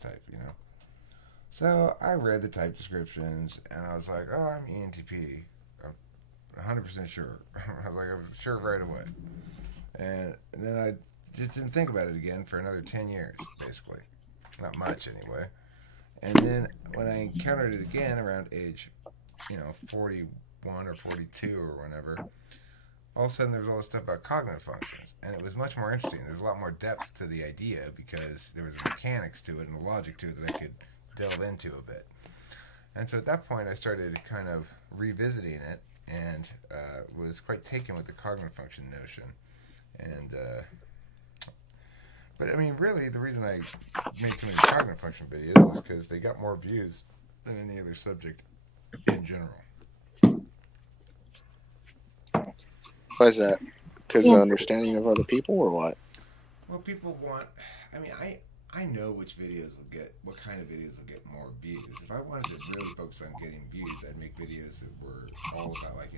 type, you know. So I read the type descriptions, and I was like, oh, I'm ENTP. I'm 100% sure. I was like, I'm sure right away. And then I just didn't think about it again for another 10 years, basically. Not much, anyway. And then when I encountered it again around age, 41 or 42 or whenever, all of a sudden there was all this stuff about cognitive functions. And it was much more interesting. There's a lot more depth to the idea because there was a mechanics to it and a logic to it that I could delve into a bit. And so at that point I started kind of revisiting it and was quite taken with the cognitive function notion. And but I mean, really, the reason I made so many cognitive function videos is because they got more views than any other subject in general. Why is that? Because of the understanding of other people, or what? Well, people want. I mean, I know which videos will get, what kind of videos will get more views. If I wanted to really focus on getting views, I'd make videos that were all about, like,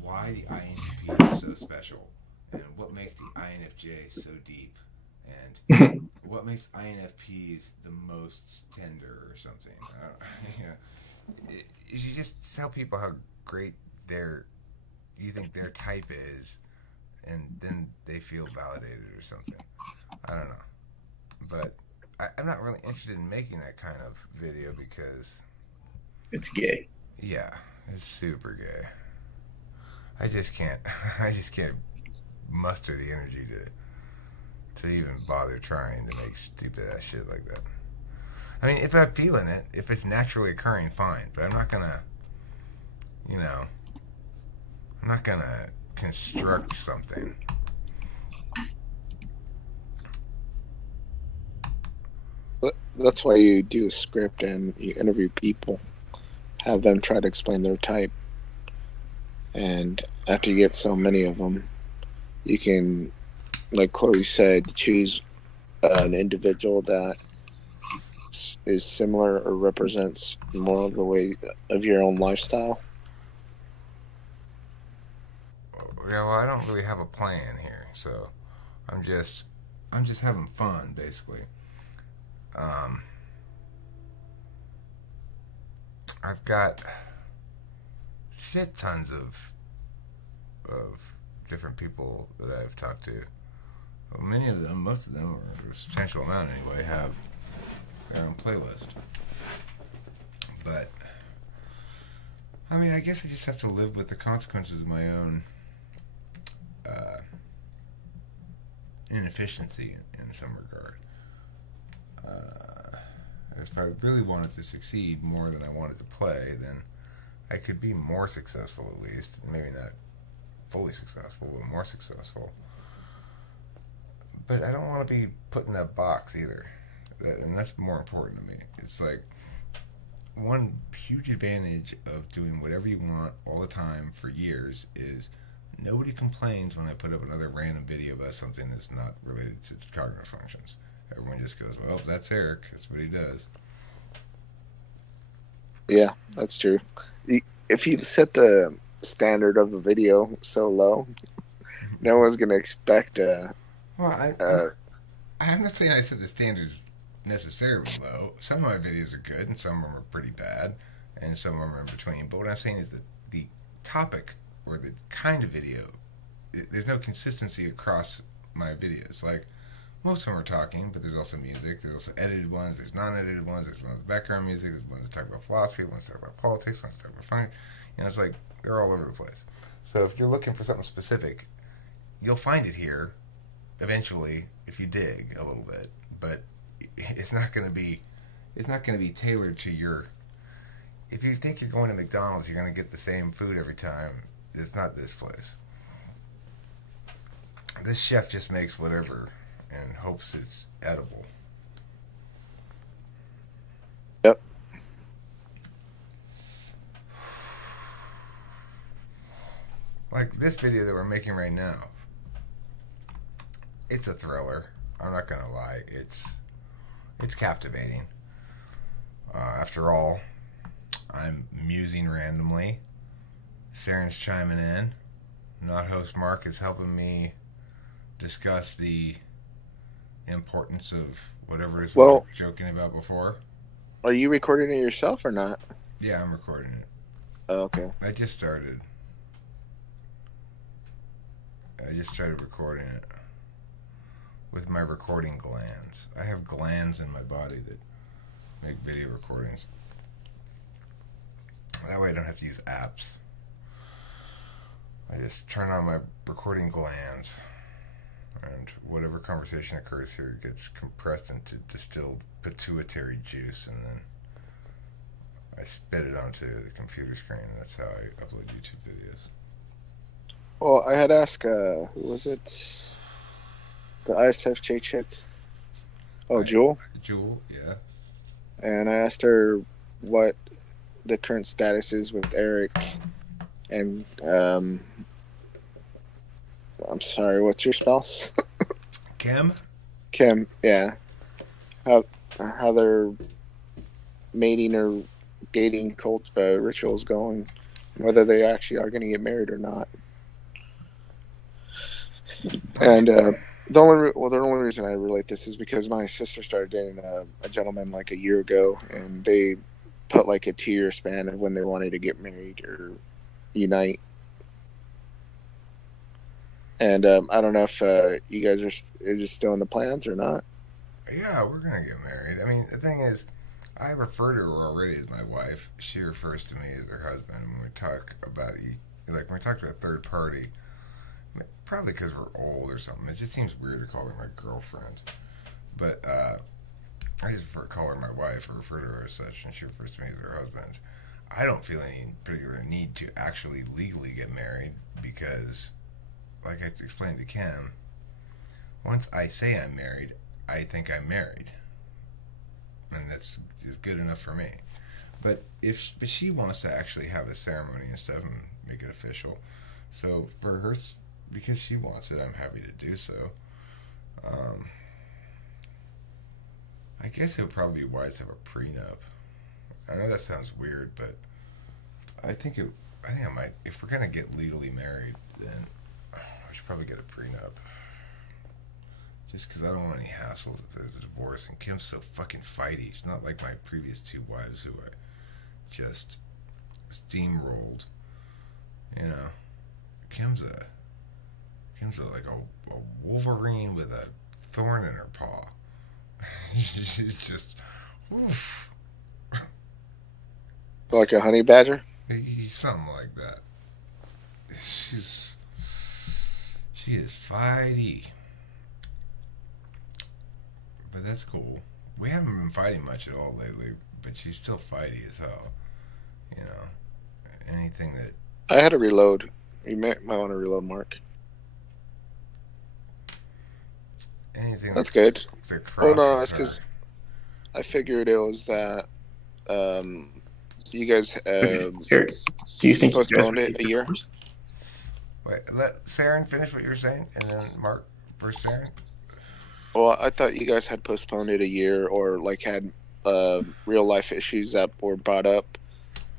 why the INFP is so special, and what makes the INFJ so deep, and what makes INFPs the most tender or something. You just tell people how great you think their type is, and then they feel validated or something. I don't know. But I'm not really interested in making that kind of video because it's gay. Yeah, it's super gay. I just can't muster the energy to even bother trying to make stupid ass shit like that. I mean, if I'm feeling it, if it's naturally occurring, fine. But I'm not gonna, I'm not gonna construct something. That's why you do a script and you interview people, have them try to explain their type, and after you get so many of them, you can, like Chloe said, choose an individual that is similar or represents more of the way of your own lifestyle. Yeah, well, I don't really have a plan here, so I'm just having fun, basically. I've got shit tons of different people that I've talked to. Well, many of them, most of them, or a substantial amount anyway, have their own playlist. But I mean, I guess I just have to live with the consequences of my own inefficiency in some regard. If I really wanted to succeed more than I wanted to play, then I could be more successful at least. Maybe not fully successful, but more successful. But I don't want to be put in that box either. And that's more important to me. It's like one huge advantage of doing whatever you want all the time for years is nobody complains when I put up another random video about something that's not related to cognitive functions. Everyone just goes, well, that's Eric. That's what he does. Yeah, that's true. If you set the standard of a video so low, no one's going to expect Well, I'm not saying I set the standards necessarily low. Some of my videos are good, and some of them are pretty bad, and some of them are in between. But what I'm saying is that the topic or the kind of video, there's no consistency across my videos. Like, most of them are talking, but there's also music. There's also edited ones. There's non-edited ones. There's ones with background music. There's ones that talk about philosophy. Ones that talk about politics. Ones that talk about finance. It's like they're all over the place. So if you're looking for something specific, you'll find it here eventually if you dig a little bit. But it's not going to be tailored to your. If you think you're going to McDonald's, you're going to get the same food every time. It's not this place. This chef just makes whatever and hopes it's edible. Yep. Like this video that we're making right now, it's a thriller. I'm not gonna lie, it's captivating. After all, I'm musing randomly. Saren's chiming in. Not host Mark is helping me discuss the importance of whatever it is we were Well, joking about before. are you recording it yourself or not? Yeah, I'm recording it. Oh, okay. I just started recording it with my recording glands. I have glands in my body that make video recordings. That way I don't have to use apps. I just turn on my recording glands, and whatever conversation occurs here gets compressed into distilled pituitary juice, and then I spit it onto the computer screen, and that's how I upload YouTube videos. Well, I had asked, who was it? The ISFJ chick. Oh, Jewel? Jewel, yeah. And I asked her what the current status is with Eric. And, I'm sorry, what's your spouse? Kim? Kim, yeah. How their mating or dating rituals going. Whether they actually are going to get married or not. And the only reason I relate this is because my sister started dating a gentleman like a year ago, and they put like a 2-year span of when they wanted to get married or unite. And I don't know if you guys is it still in the plans or not. Yeah, we're gonna get married. I mean, the thing is, I refer to her already as my wife. She refers to me as her husband when we talk about when we talk to a third party. Probably because we're old or something. It just seems weird to call her my girlfriend. But I just call her my wife or refer to her as such, and she refers to me as her husband. I don't feel any particular need to actually legally get married because, like I explained to Kim, once I say I'm married, I think I'm married. And that's good enough for me. But if she wants to actually have a ceremony and stuff and make it official, so for her, because she wants it, I'm happy to do so. I guess it would probably be wise to have a prenup. I know that sounds weird, but I think I might. If we're gonna get legally married, then I should probably get a prenup. Just because I don't want any hassles if there's a divorce. And Kim's so fucking fighty. She's not like my previous 2 wives who I just steamrolled. You know, Kim's like a Wolverine with a thorn in her paw. She's just, oof. Like a honey badger? Something like that. She is fighty. But that's cool. We haven't been fighting much at all lately, but she's still fighty as hell. You know, anything that... I had to reload. You might want to reload, Mark. Anything that's good. That Oh no, crosses that's because I figured it was that you guys Eric, do you think postponed it a year? Wait, let Saren finish what you were saying, and then Mark first Saren. Well, I thought you guys had postponed it a year, or like had real life issues that were brought up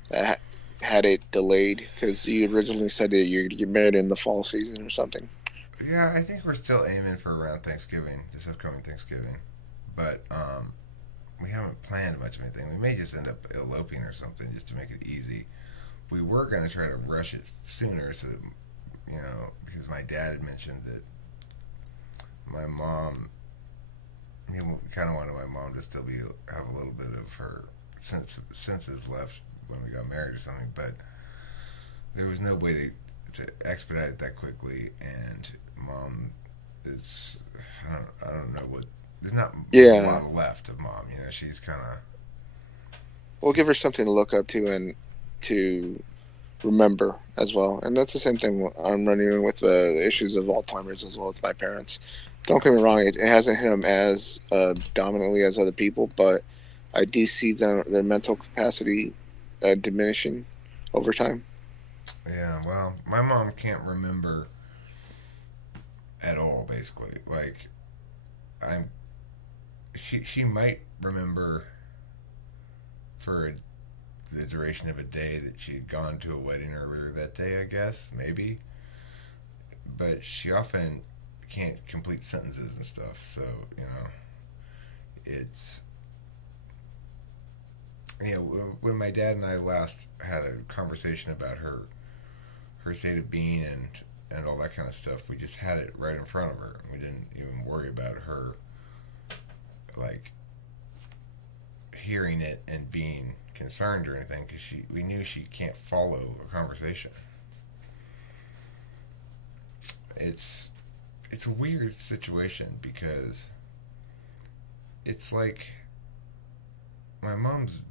that had it delayed, because you originally said that you're going to get married in the fall season or something. Yeah, I think we're still aiming for around Thanksgiving, this upcoming Thanksgiving. But we haven't planned much of anything. We may just end up eloping or something just to make it easy. We were going to try to rush it sooner, so that, because my dad had mentioned that my mom, he kind of wanted my mom to still have a little bit of her senses left when we got married or something, but there was no way to expedite it that quickly, and Mom is, I don't know what, there's not a lot left of Mom, she's kind of... We'll give her something to look up to and to remember as well, and that's the same thing I'm running with the issues of Alzheimer's as well with my parents. Don't get me wrong, it hasn't hit them as dominantly as other people, but I do see their mental capacity diminishing over time. Yeah, well, my mom can't remember at all, basically. Like, she might remember for the duration of a day that she had gone to a wedding earlier that day, I guess, maybe. But she often can't complete sentences and stuff, so, it's, you know, when my dad and I last had a conversation about her state of being and all that kind of stuff, we just had it right in front of her. We didn't even worry about her, like, hearing it and being concerned or anything, because we knew she can't follow a conversation. It's a weird situation because it's like my mom's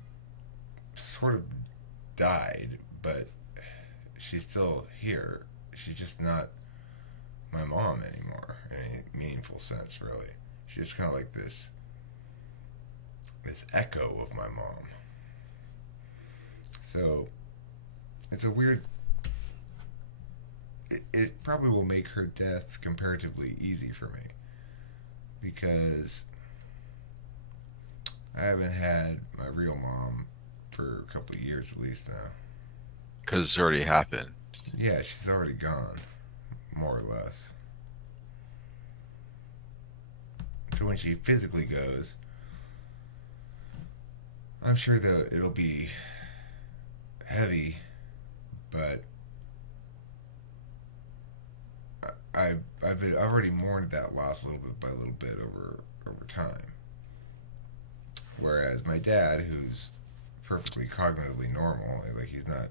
sort of died, but she's still here. She's just not my mom anymore in any meaningful sense, really. She's just kind of like this echo of my mom. So it's a weird. It probably will make her death comparatively easy for me because I haven't had my real mom for a couple of years at least now. Because it's already happened. Yeah, she's already gone, more or less. So when she physically goes, I'm sure that it'll be heavy, but I've already mourned that loss little bit by little bit over time. Whereas my dad, who's perfectly cognitively normal, like he's not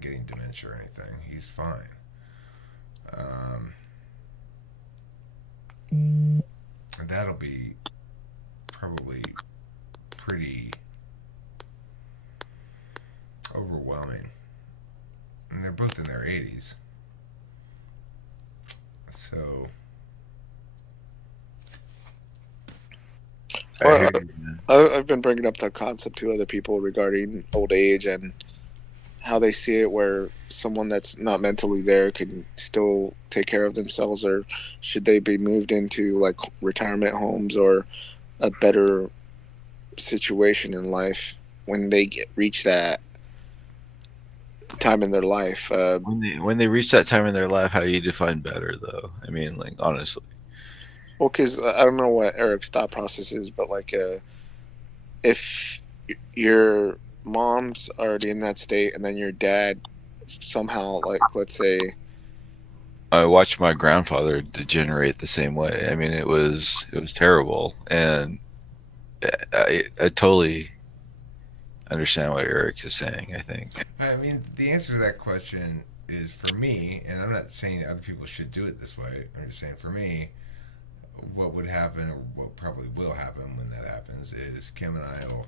getting dementia or anything. He's fine. And that'll be probably pretty overwhelming. And they're both in their 80s. So Well, I've been bringing up that concept to other people regarding old age and how they see it, where someone that's not mentally there can still take care of themselves, or should they be moved into like retirement homes or a better situation in life when they reach that time in their life. When they reach that time in their life, how do you define better, though? I mean, like, honestly. Well, because I don't know what Eric's thought process is, but like, if your mom's already in that state, and then your dad somehow, like, let's say, I watched my grandfather degenerate the same way. I mean, it was terrible, and I totally understand what Eric is saying. I think. I mean, the answer to that question is, for me, and I'm not saying other people should do it this way. I'm just saying, for me, what would happen, or what probably will happen when that happens, is Kim and I will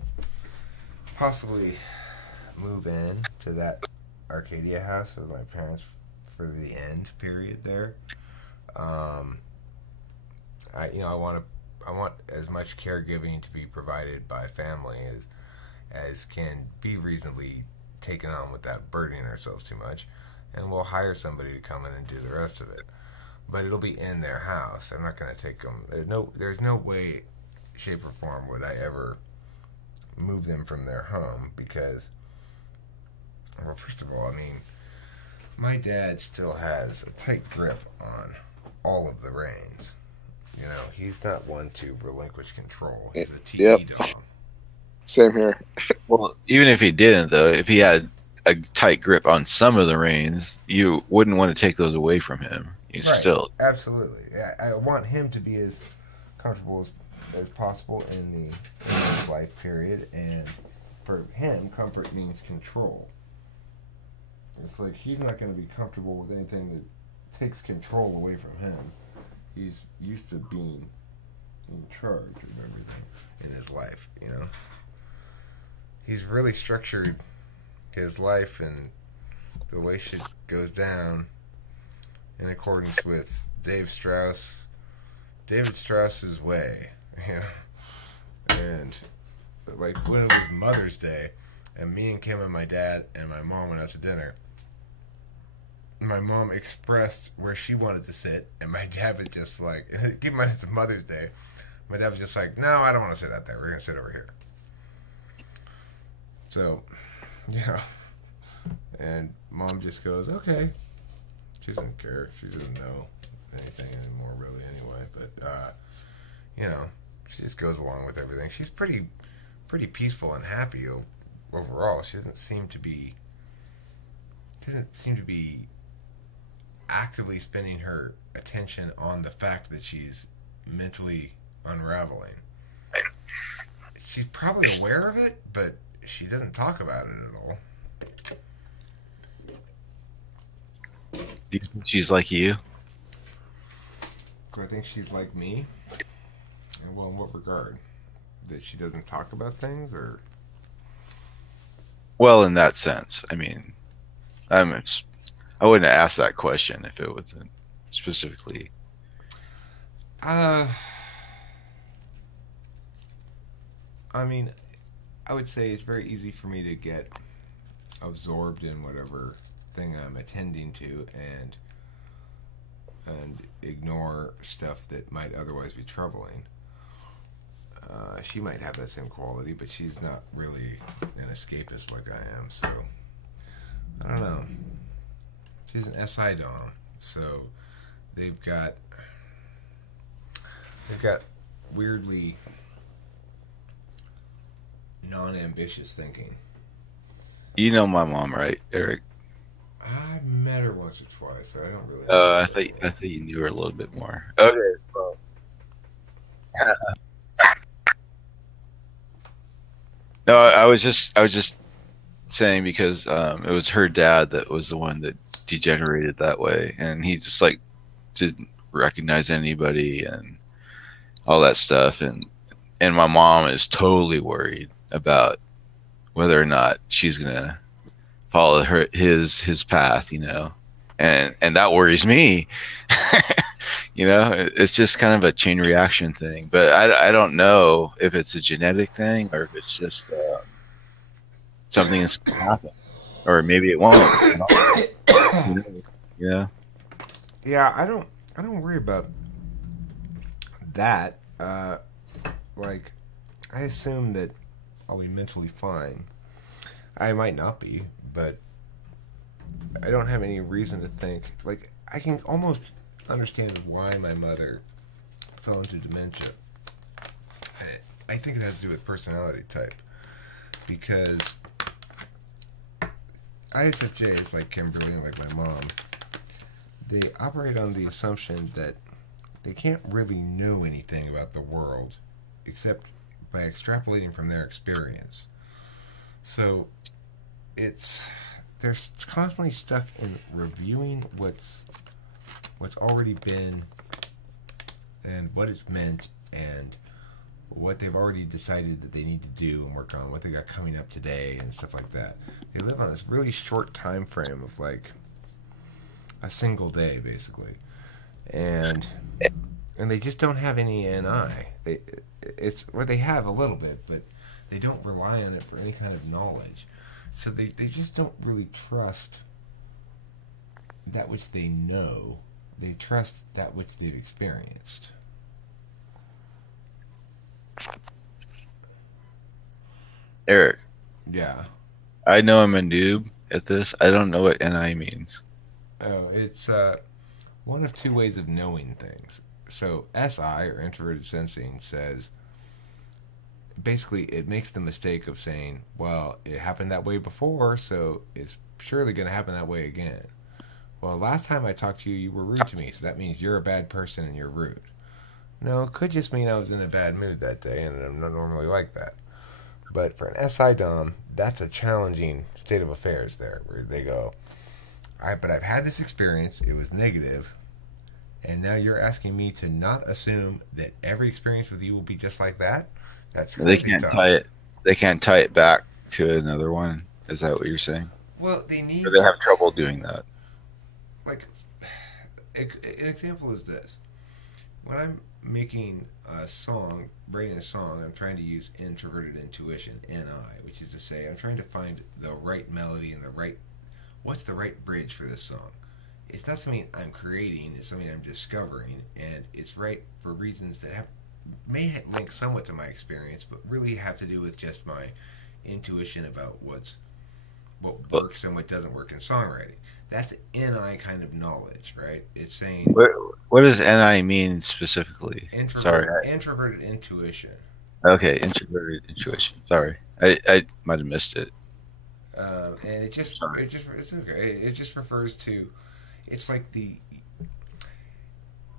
possibly move in to that Arcadia house with my parents for the end period there. I want as much caregiving to be provided by family as can be reasonably taken on without burdening ourselves too much, and we'll hire somebody to come in and do the rest of it. But it'll be in their house. I'm not going to take them. There's no way, shape, or form would I ever move them from their home because, well, first of all, I mean, my dad still has a tight grip on all of the reins. You know, he's not one to relinquish control. He's a TE dog. Same here. Well, even if he didn't, though, if he had a tight grip on some of the reins, you wouldn't want to take those away from him. You Right, still, absolutely. I want him to be as comfortable as possible in his life period, and for him, comfort means control. It's like he's not going to be comfortable with anything that takes control away from him. He's used to being in charge of everything in his life, you know? He's really structured his life and the way shit goes down in accordance with David Strauss's way, you know? And like when it was Mother's Day and me and Kim and my dad and my mom went out to dinner, my mom expressed where she wanted to sit, and my dad was just like, keep in mind it's Mother's Day, my dad was just like, no, I don't want to sit out there, we're going to sit over here. So, yeah. And mom just goes, okay. She doesn't care. She doesn't know anything anymore, really, anyway. But, you know, She just goes along with everything. She's pretty peaceful and happy overall. She doesn't seem to be actively spending her attention on the fact that she's mentally unraveling. She's probably aware of it, but she doesn't talk about it at all. Do you think she's like you? Do I think she's like me? Well, in what regard? That she doesn't talk about things, or? Well, in that sense, I mean, I wouldn't ask that question if it wasn't specifically. I mean, I would say it's very easy for me to get absorbed in whatever thing I'm attending to and ignore stuff that might otherwise be troubling. She might have that same quality, but she's not really an escapist like I am, so I don't know. She's an SI dom, so they've got weirdly non-ambitious thinking. You know my mom, right, Eric? I met her once or twice, so I don't really. I thought you knew her a little bit more. Okay. Well. No, I was just saying because it was her dad that was the one that degenerated that way, and he just like didn't recognize anybody and all that stuff, and my mom is totally worried about whether or not she's gonna follow his path, you know, and that worries me. You know, it's just kind of a chain reaction thing, but I don't know if it's a genetic thing or if it's just something that's gonna happen, or maybe it won't. You know? Yeah. Yeah, I don't worry about that. Like, I assume that I'll be mentally fine. I might not be, but I don't have any reason to think. Like, I can almost understand why my mother fell into dementia. I think it has to do with personality type, because ISFJs, like Kimberly and like my mom, they operate on the assumption that they can't really know anything about the world except by extrapolating from their experience. So they're constantly stuck in reviewing what's already been and what it's meant and what they've already decided that they need to do and work on, what they got coming up today and stuff like that. They live on this really short time frame of like a single day, basically, and they just don't have any NI. They have a little bit, but they don't rely on it for any kind of knowledge. So they just don't really trust that which they know. They trust that which they've experienced. Eric. Yeah. I know I'm a noob at this. I don't know what NI means. Oh, it's one of two ways of knowing things. So SI, or introverted sensing, says basically it makes the mistake of saying, well, it happened that way before, so it's surely going to happen that way again. Well, last time I talked to you, you were rude to me, so that means you're a bad person and you're rude. No, it could just mean I was in a bad mood that day, and I'm not normally like that. But for an SI Dom, that's a challenging state of affairs there, where they go, all right, but I've had this experience, it was negative, and now you're asking me to not assume that every experience with you will be just like that? That's really tough. They can't tie it back to another one. Is that what you're saying? Well, they have trouble doing that. Like, an example is this. When I'm making a song, writing a song, I'm trying to use introverted intuition, NI, which is to say I'm trying to find the right melody and what's the right bridge for this song. It's not something I'm creating, it's something I'm discovering, and it's right for reasons that may link somewhat to my experience, but really have to do with just my intuition about what But works and what doesn't work in songwriting. That's NI kind of knowledge, right? It's saying what does NI mean specifically? Sorry. introverted intuition. Okay, introverted intuition. Sorry, I might have missed it. And it's okay. It just refers to, it's like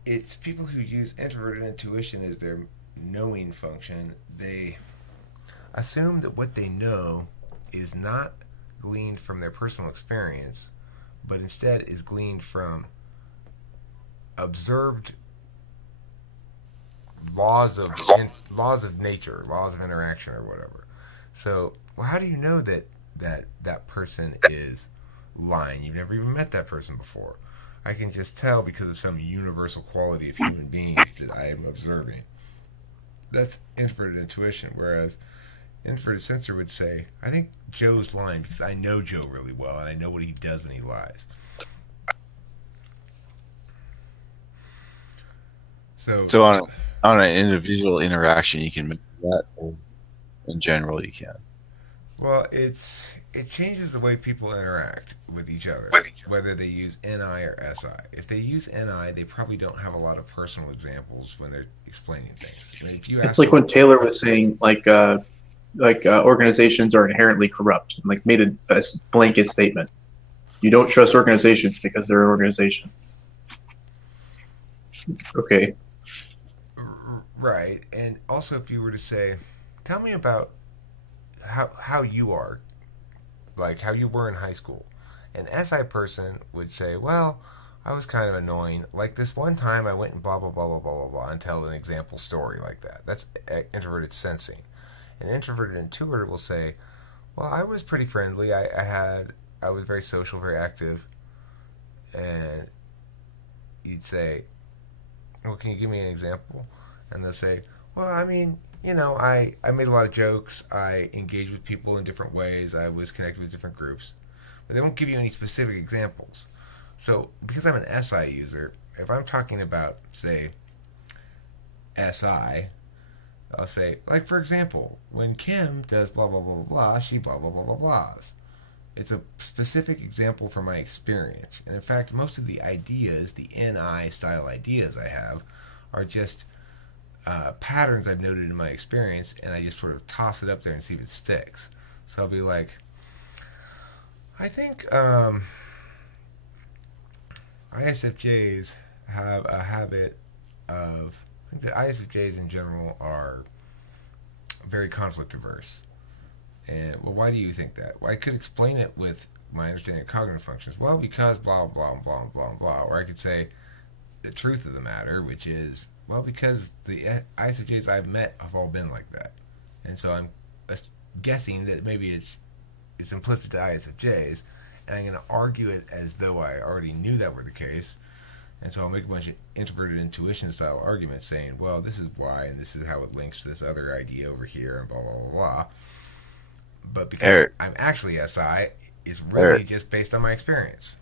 it's people who use introverted intuition as their knowing function. They assume that what they know is not gleaned from their personal experience, but instead is gleaned from observed laws of nature, laws of interaction, or whatever. So, well, how do you know that person is lying? You've never even met that person before. I can just tell because of some universal quality of human beings that I am observing. That's introverted intuition. Whereas introverted sensor would say, I think Joe's lying because I know Joe really well and I know what he does when he lies. So on an individual interaction, you can make that, or in general, you can. Well, it changes the way people interact with each other, whether they use NI or SI. If they use NI, they probably don't have a lot of personal examples when they're explaining things. I mean, if you It's like when Taylor was saying, organizations are inherently corrupt, like made a blanket statement. You don't trust organizations because they're an organization. Okay. Right, and also if you were to say, tell me about how you are, like how you were in high school. An SI person would say, well, I was kind of annoying. Like this one time I went and blah, blah, blah, blah, blah, blah, blah, and tell an example story like that. That's introverted sensing. An introverted intuitor will say, well, I was pretty friendly. I was very social, very active. And you'd say, well, can you give me an example? And they'll say, well, I mean, I made a lot of jokes. I engaged with people in different ways. I was connected with different groups. But they won't give you any specific examples. So because I'm an SI user, if I'm talking about, say, SI, I'll say, like, for example, when Kim does blah, blah, blah, blah, blah, she blah, blah, blah, blah, blahs. It's a specific example from my experience. And in fact, most of the ideas, the NI style ideas I have, are just patterns I've noted in my experience, and I just sort of toss it up there and see if it sticks. So I'll be like, I think ISFJs have a habit of, I think that ISFJs in general are very conflict averse. And, well, why do you think that? Well, I could explain it with my understanding of cognitive functions. Well, because blah, blah, blah, blah, blah. Or I could say the truth of the matter, which is, well, because the ISFJs I've met have all been like that. And so I'm guessing that maybe it's implicit to ISFJs, and I'm going to argue it as though I already knew that were the case. And so I'll make a bunch of introverted intuition style arguments saying, well, this is why, and this is how it links to this other idea over here, and blah, blah, blah, blah. But because I'm actually SI, it's really just based on my experience.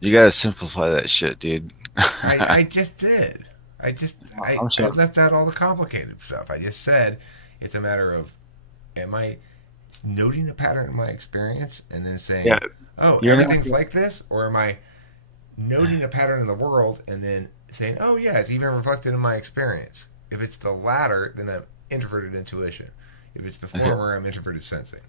You gotta simplify that shit, dude. I just did. I left out all the complicated stuff. I just said it's a matter of, am I noting a pattern in my experience and then saying, everything's like this? Or am I noting a pattern in the world and then saying, oh yeah, it's even reflected in my experience? If it's the latter, then I'm introverted intuition. If it's the former, I'm introverted sensing.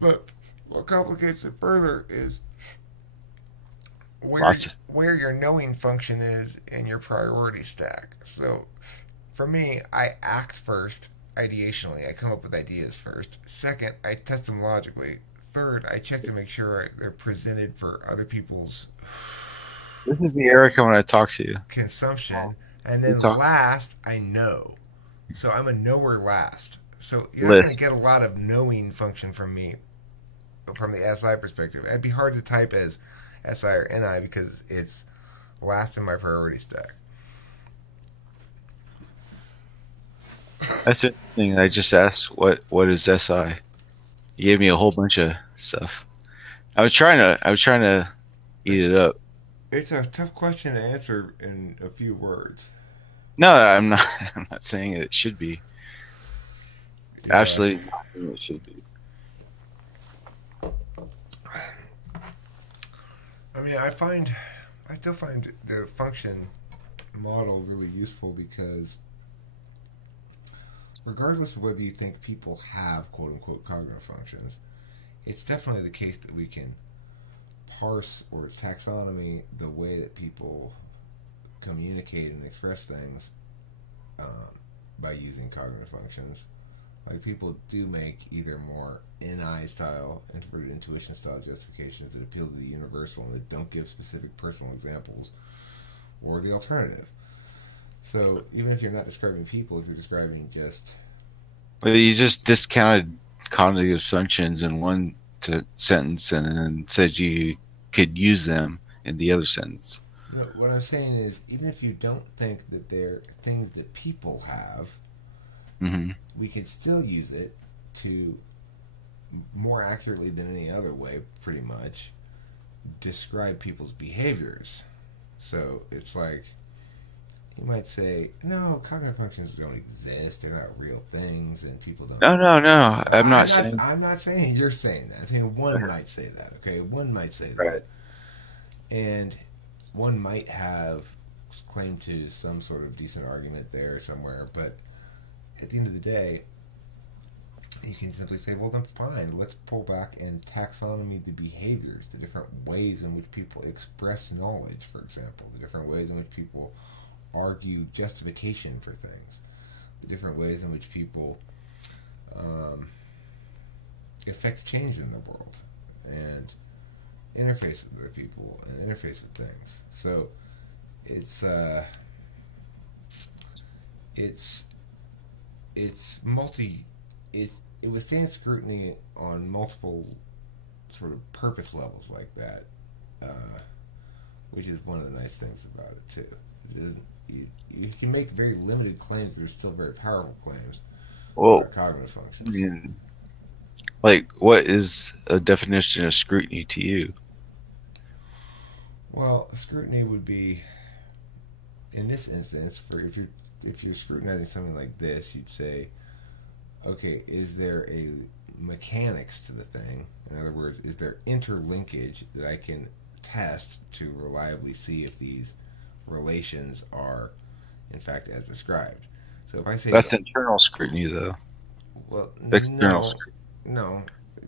But what complicates it further is where your knowing function is in your priority stack. So for me, I act first, ideationally. I come up with ideas first. Second, I test them logically. Third, I check to make sure they're presented for other people's... This is the Eric I want to talk to you. ...consumption. And then last, I know. So I'm a knower last. So you're not going to get a lot of knowing function from me from the SI perspective. It'd be hard to type as SI or NI because it's last in my priority stack. That's interesting. I just asked what is SI. You gave me a whole bunch of stuff. I was trying to eat it up. It's a tough question to answer in a few words. No, I'm not. I'm not saying it should be. Yeah. Absolutely, not saying it should be. I mean, I still find the function model really useful because regardless of whether you think people have quote unquote cognitive functions, it's definitely the case that we can parse or taxonomy the way that people communicate and express things by using cognitive functions. Like people do make either more NI style, introverted intuition style justifications that appeal to the universal and that don't give specific personal examples, or the alternative. So even if you're not describing people, if you're describing just... Well, you just discounted cognitive functions in one sentence and then said you could use them in the other sentence. No, what I'm saying is, even if you don't think that they're things that people have, Mm-hmm. we can still use it to more accurately than any other way, pretty much, describe people's behaviors. So it's like, you might say, no, cognitive functions don't exist, they're not real things, and people don't... No. I'm not saying... I'm not saying you're saying that. I'm saying one might say that, okay? One might say that. Right. And one might have claim to some sort of decent argument there somewhere, but at the end of the day, you can simply say, well, then fine, let's pull back and taxonomy the behaviors, the different ways in which people express knowledge, for example, the different ways in which people argue justification for things, the different ways in which people affect change in the world and interface with other people and interface with things. So it's it withstands scrutiny on multiple sort of purpose levels like that, which is one of the nice things about it too. You can make very limited claims that are still very powerful claims about cognitive functions. I mean, like, what is a definition of scrutiny to you? Well, scrutiny would be, in this instance, for if you're scrutinizing something like this, you'd say, okay, is there a mechanics to the thing? In other words, is there interlinkage that I can test to reliably see if these relations are, in fact, as described? So if I say... That's internal scrutiny, though. Well, external scrutiny. No,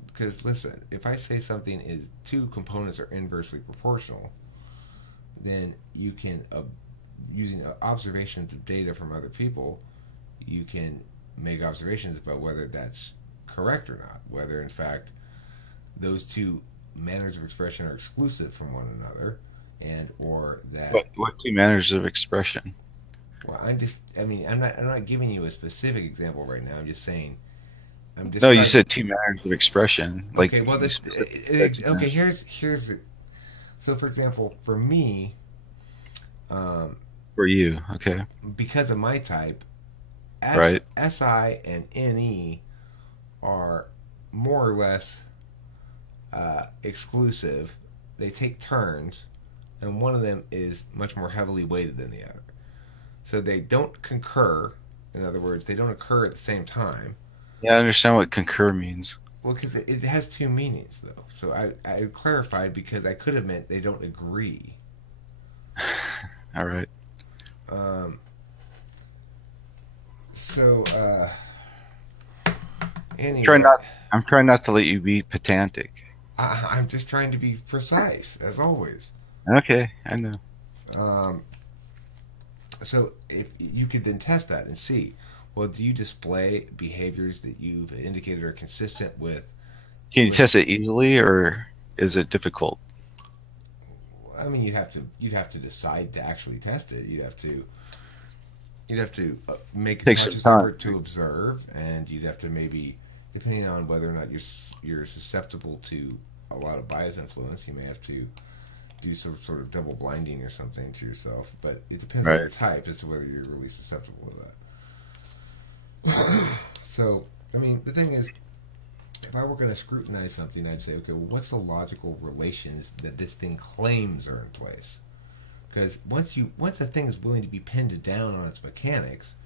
because listen, if I say something is two components are inversely proportional, then you can, using observations of data from other people, you can make observations about whether that's correct or not, whether in fact those two manners of expression are exclusive from one another, and or that... What two manners of expression? Well, I'm not giving you a specific example right now. I'm just saying. No, you said two manners of expression. Like, okay, well, okay. Here's the... So, for example, for me, for you, okay, because of my type, right, SI and NE are more or less exclusive. They take turns, and one of them is much more heavily weighted than the other. So they don't concur. In other words, they don't occur at the same time. Yeah, I understand what concur means. Well, because it has two meanings, though. So I clarified because I could have meant they don't agree. All right. Anyway, I'm trying not to let you be pedantic. I'm just trying to be precise, as always. Okay, I know. So if you could then test that and see, well, do you display behaviors that you've indicated are consistent with... Can you test it easily, or is it difficult? I mean, you'd have to decide to actually test it. You'd have to make a conscious effort to observe, and you'd have to maybe, depending on whether or not you're susceptible to a lot of bias influence, you may have to do some sort of double blinding or something to yourself. But it depends on your type as to whether you're really susceptible to that. So, I mean, the thing is, if I were going to scrutinize something, I'd say, okay, well, what's the logical relations that this thing claims are in place? Because once a thing is willing to be pinned down on its mechanics,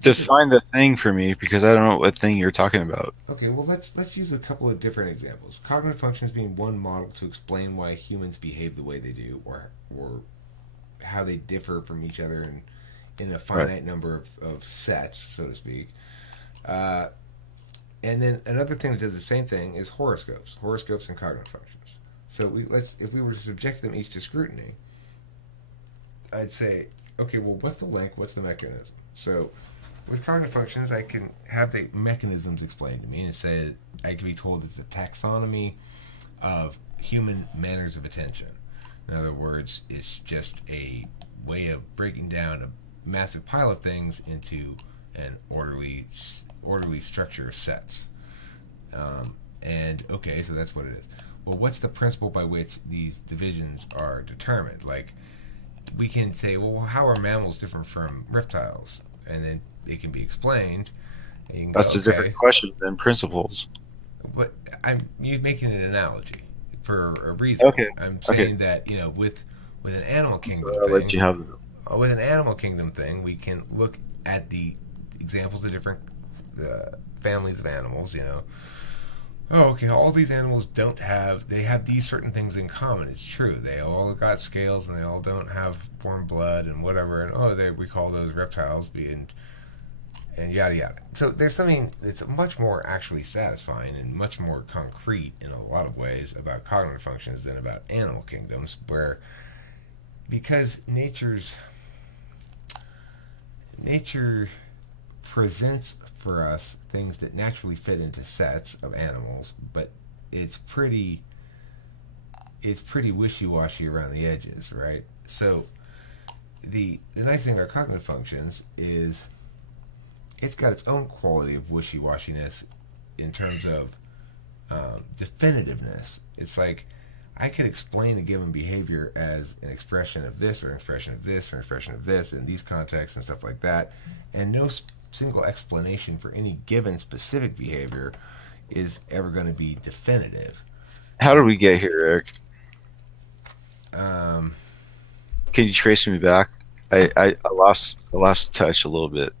define the thing for me, because I don't know what thing you're talking about. Okay, well let's use a couple of different examples. Cognitive functions being one model to explain why humans behave the way they do, or how they differ from each other in a finite number of sets, so to speak. And then another thing that does the same thing is horoscopes and cognitive functions. So if we were to subject them each to scrutiny, I'd say, okay, well, what's the link? What's the mechanism? So with cognitive functions, I can have the mechanisms explained to me, and say I can be told it's the taxonomy of human manners of attention. In other words, it's just a way of breaking down a massive pile of things into an orderly structure of sets. And okay, so that's what it is. Well, what's the principle by which these divisions are determined? Like, we can say, well, how are mammals different from reptiles? And then it can be explained. And you can That's a different question than principles. But I'm making an analogy for a reason. Okay. I'm saying that, with an animal kingdom I'll thing, let you have it. With an animal kingdom thing, we can look at the examples of different families of animals. Oh, okay, all these animals they have these certain things in common. It's true. They all got scales and they all don't have warm blood and whatever. And we call those reptiles, and yada yada. So there's something that's much more actually satisfying and much more concrete in a lot of ways about cognitive functions than about animal kingdoms, because nature presents for us things that naturally fit into sets of animals, but it's pretty wishy-washy around the edges, right? So the nice thing about cognitive functions is it's got its own quality of wishy-washiness in terms of definitiveness. It's like, I could explain a given behavior as an expression of this, or an expression of this, or an expression of this in these contexts and stuff like that, and no single explanation for any given specific behavior is ever going to be definitive. How did we get here, Eric? Can you trace me back? I lost touch a little bit.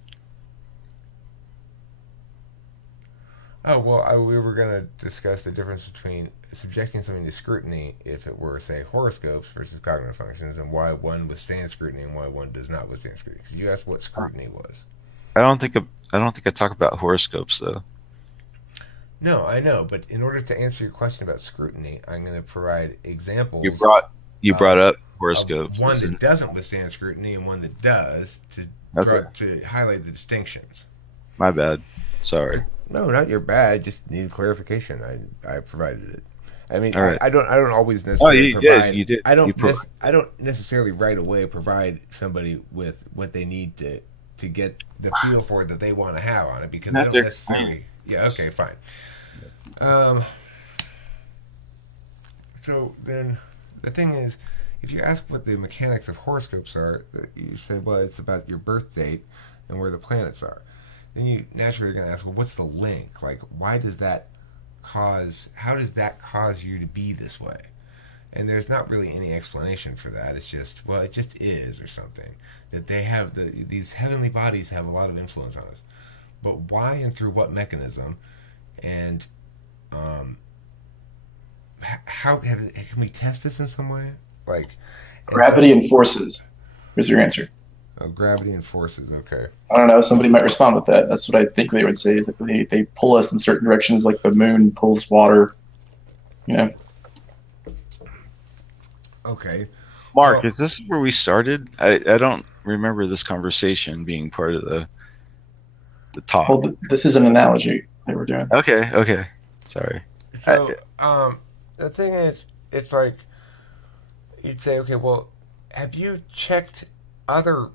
Oh, well, we were going to discuss the difference between subjecting something to scrutiny if it were, say, horoscopes versus cognitive functions, and why one withstands scrutiny and why one does not withstand scrutiny. Because you asked what scrutiny was. I don't think I talk about horoscopes, though. No, I know, but in order to answer your question about scrutiny, I'm going to provide examples. You brought up horoscopes. One that doesn't withstand scrutiny and one that does, to highlight the distinctions. My bad. Sorry. No, not your bad. Just needed clarification. I provided it. I mean, right. I don't always necessarily provide. You did. I don't necessarily right away provide somebody with what they need to get the feel for it that they want to have on it, because they don't necessarily. Yeah. Okay. Fine. So then, the thing is, if you ask what the mechanics of horoscopes are, you say, well, it's about your birth date and where the planets are. Then you naturally are going to ask, well, what's the link? Like, how does that cause you to be this way? And there's not really any explanation for that. It's just, well, it just is, or something. That they have, these heavenly bodies have a lot of influence on us. But why and through what mechanism? And how can we test this in some way? Like gravity and forces. Here's your answer. Oh, gravity and forces. Okay. I don't know. Somebody might respond with that. That's what I think they would say. Is that they pull us in certain directions, like the moon pulls water. Okay. Mark, is this where we started? I don't remember this conversation being part of the talk. Well, this is an analogy that we're doing. Okay. Sorry. So, the thing is, it's like, you'd say, okay, well, have you checked other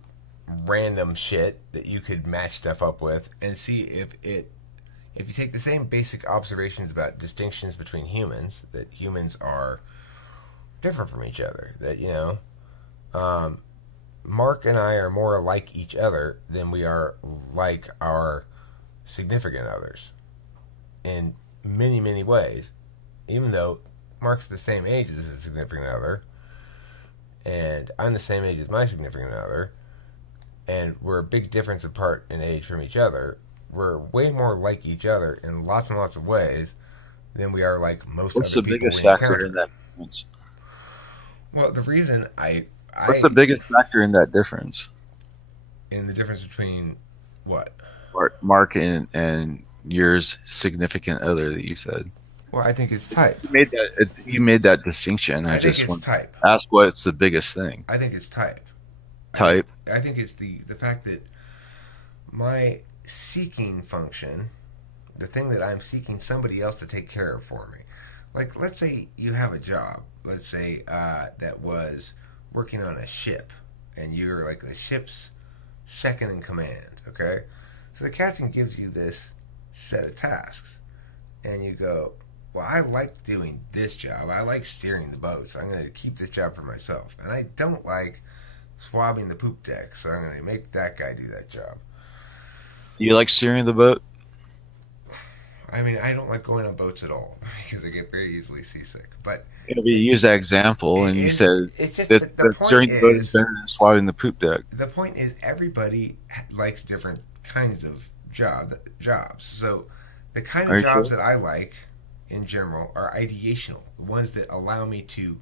random shit that you could match stuff up with and see if you take the same basic observations about distinctions between humans, that humans are different from each other, that, Mark and I are more like each other than we are like our significant others in many, many ways. Even though Mark's the same age as his significant other, and I'm the same age as my significant other, and we're a big difference apart in age from each other, we're way more like each other in lots and lots of ways than we are like most What's other the people biggest we factor encounter. in that difference? Well, the reason What's the biggest factor in that difference? in the difference between what? Mark and yours significant other that you said. Well, I think it's type. You made that distinction. I I think just it's want type. to ask what's the biggest thing. I think it's type. Type. I think it's the fact that my seeking function, the thing that I'm seeking somebody else to take care of for me. Like, let's say you have a job, let's say that was working on a ship, and you're like the ship's second in command, okay? So the captain gives you this set of tasks, and you go, well, I like doing this job. I like steering the boat, so I'm going to keep this job for myself. And I don't like swabbing the poop deck, so I'm going to make that guy do that job. Do you like steering the boat? I mean, I don't like going on boats at all because I get very easily seasick. But You use that example, and you said it's just, that steering the boat is better than swabbing the poop deck. The point is, everybody likes different kinds of jobs. So the kind of jobs that I like in general are ideational, the ones that allow me to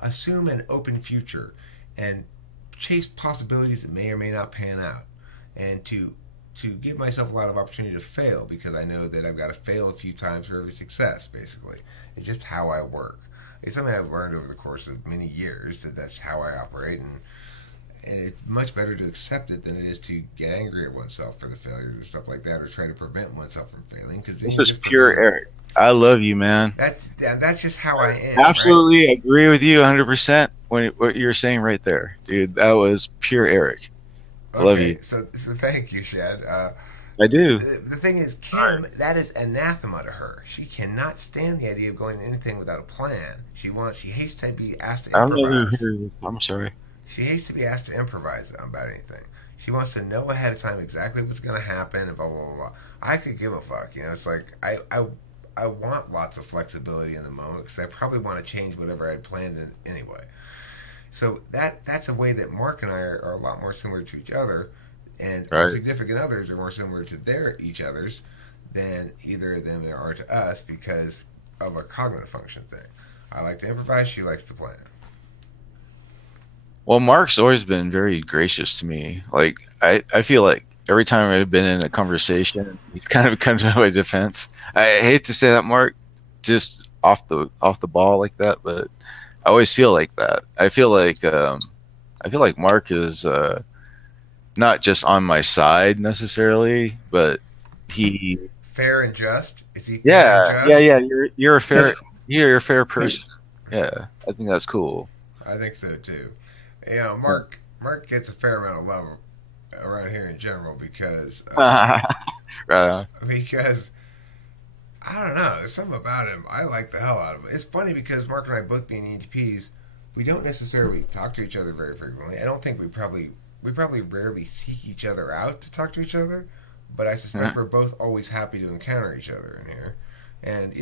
assume an open future and chase possibilities that may or may not pan out, and to give myself a lot of opportunity to fail, because I know that I've got to fail a few times for every success, basically. It's just how I work. It's something I've learned over the course of many years, that's how I operate, and it's much better to accept it than it is to get angry at oneself for the failures or stuff like that, or try to prevent oneself from failing. Because this is pure Eric. I love you, man. That's just how I am. Absolutely, right? Agree with you 100%. What you're saying right there, dude. That was pure Eric. I love you. So thank you, Shad. I do. The thing is, Kim, that is anathema to her. She cannot stand the idea of going to anything without a plan. She hates to be asked to improvise. I'm sorry. She hates to be asked to improvise about anything. She wants to know ahead of time exactly what's going to happen and blah, blah, blah, blah. I could give a fuck. It's like I want lots of flexibility in the moment because I probably want to change whatever I had planned anyway. So that's a way that Mark and I are a lot more similar to each other, and our significant others are more similar to each other's than either of them are to us because of a cognitive function thing. I like to improvise, she likes to plan. Well, Mark's always been very gracious to me. Like I feel like every time I've been in a conversation, he's kind of come to my defense. I hate to say that, Mark, just off the ball like that, but I always feel like that. I feel like Mark is not just on my side necessarily, but he fair and just. Is he? Fair and just? Yeah. You're a fair person. Yeah, I think that's cool. I think so too. Mark gets a fair amount of love around here in general because because I don't know, there's something about him. I like the hell out of him. It's funny because Mark and I, both being ENTPs, we don't necessarily talk to each other very frequently. I don't think we probably rarely seek each other out to talk to each other, but I suspect we're both always happy to encounter each other in here. And,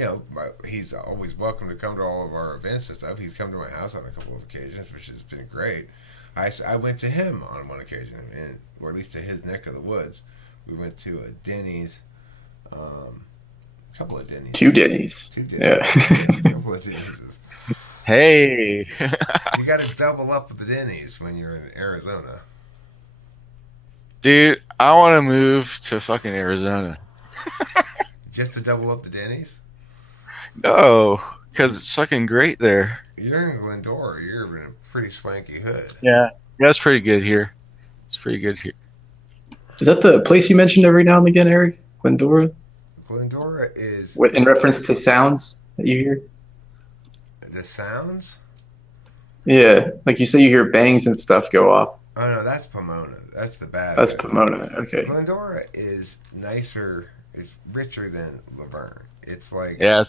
he's always welcome to come to all of our events and stuff. He's come to my house on a couple of occasions, which has been great. I went to him on one occasion, or at least to his neck of the woods. We went to a Denny's, couple of Denny's. Two Denny's. Yeah. A couple of Denny's. Hey. You got to double up with the Denny's when you're in Arizona. Dude, I want to move to fucking Arizona. Just to double up the Denny's? No, because it's fucking great there. You're in Glendora. You're in a pretty swanky hood. Yeah, it's pretty good here. It's pretty good here. Is that the place you mentioned every now and again, Eric? Glendora? Glendora is... What, in reference to sounds that you hear? The sounds? Yeah, like you say you hear bangs and stuff go off. Oh, no, that's Pomona. That's the bad That's bit. Pomona, okay. Glendora is nicer, is richer than Laverne. It's like... Yeah.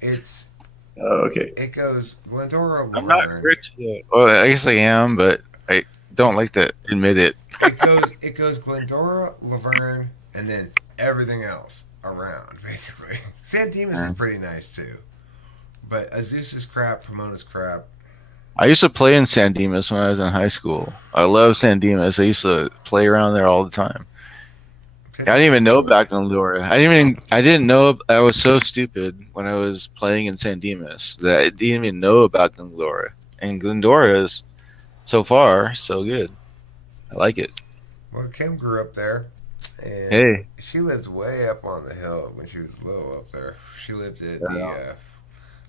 It's... Oh, okay. It goes Glendora, Laverne... I'm not rich yet. Well, I guess I am, but I don't like to admit it. It goes Glendora, Laverne, and then everything else around, basically. San Dimas is pretty nice, too. But Azusa's crap, Pomona's crap. I used to play in San Dimas when I was in high school. I love San Dimas. I used to play around there all the time. I didn't even know about Glendora. I didn't know. I was so stupid when I was playing in San Dimas that I didn't even know about Glendora. And Glendora is so far so good. I like it. Well, Kim grew up there, and Hey. she lived way up on the hill when she was little up there. She lived at the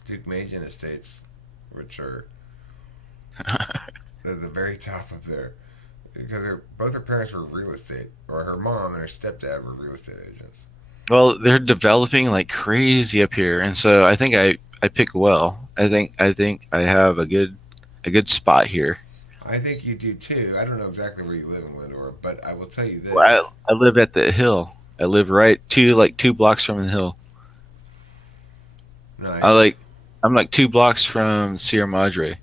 Duke Majan Estates, which are at the very top of there. Because both her parents were real estate, or her mom and her stepdad were real estate agents. Well, they're developing like crazy up here, and so I think I pick well. I think I have a good spot here. I think you do too. I don't know exactly where you live in Glendora, but I will tell you this. Well, I live at the hill. I live right 2 blocks from the hill. Nice. I'm like 2 blocks from Sierra Madre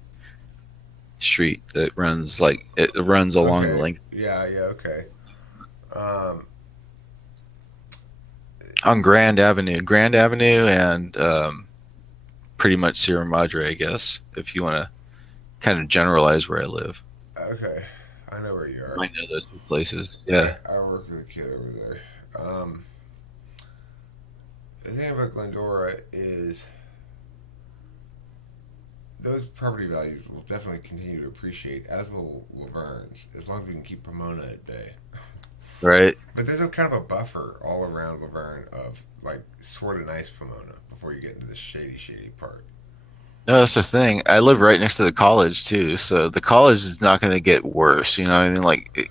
Street that runs along the length. Yeah, okay. On Grand Avenue, and pretty much Sierra Madre, I guess, if you want to kind of generalize where I live. Okay, I know where you are. I know those two places. Yeah. I work with a kid over there. The thing about Glendora is those property values will definitely continue to appreciate, as will Laverne's, as long as we can keep Pomona at bay. Right. But there's a kind of a buffer all around Laverne of like sort of nice Pomona before you get into the shady part. No, that's the thing. I live right next to the college too, so the college is not going to get worse. You know what I mean? Like,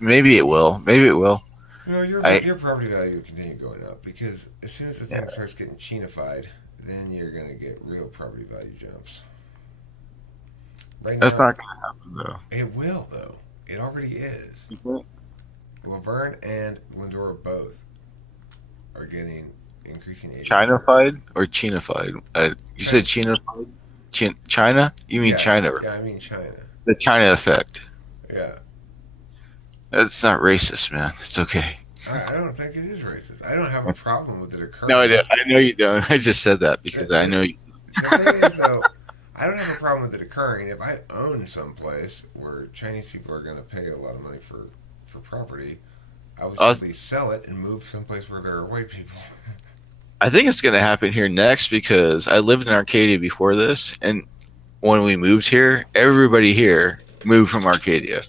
maybe it will. No, your property value will continue going up because as soon as the thing starts getting China-fied, then you're going to get real property value jumps. Right That's now, not going to happen though. It will though. It already is. Mm-hmm. Laverne and Glendora both are getting increasing age. China-fied or China-fied? You said China-fied? China? You mean China? Yeah, I mean China. The China effect. Yeah. That's not racist, man. It's okay. I don't think it is racist. I don't have a problem with it occurring. No, I know you don't. I just said that because I know you. The thing is, though, I don't have a problem with it occurring. If I own someplace where Chinese people are going to pay a lot of money for property, I would simply sell it and move someplace where there are white people. I think it's going to happen here next because I lived in Arcadia before this, and when we moved here, everybody here moved from Arcadia.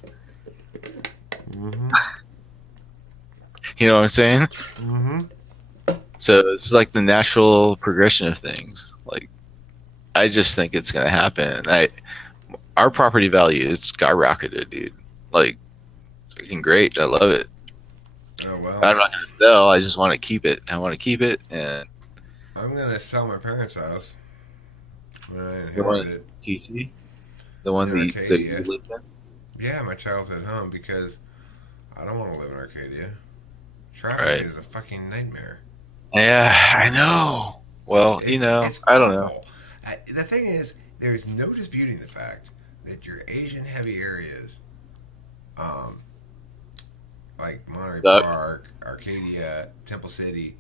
Mm-hmm. You know what I'm saying? Mm-hmm. So it's like the natural progression of things. Like, I just think it's going to happen. Our property value is skyrocketed, dude. Like, it's freaking great. I love it. Oh, well. I'm not going to sell. I just want to keep it. And I'm going to sell my parents' house when I inherit it. TC? The one that you lived in? Yeah, my childhood home, because I don't want to live in Arcadia. Traffic is a fucking nightmare. Yeah, I know. Well, I don't know. The thing is, there's no disputing the fact that your Asian-heavy areas, like Monterey Park, Arcadia, Temple City,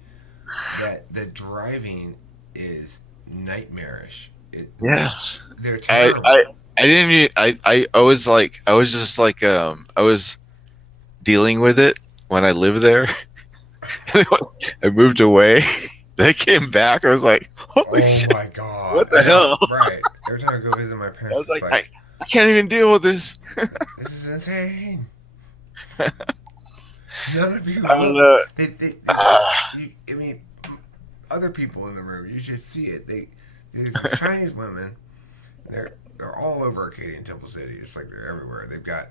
that the driving is nightmarish. Yes, they're terrible. I was dealing with it when I lived there. I moved away. Then I came back. I was like, holy shit. Oh my god. What the hell? Right. Every time I go visit my parents, I was like, I can't even deal with this. This is insane. None of you. I don't know. I mean, other people in the room, you should see it. These Chinese women, they're all over Arcadia and Temple City. It's like they're everywhere. They've got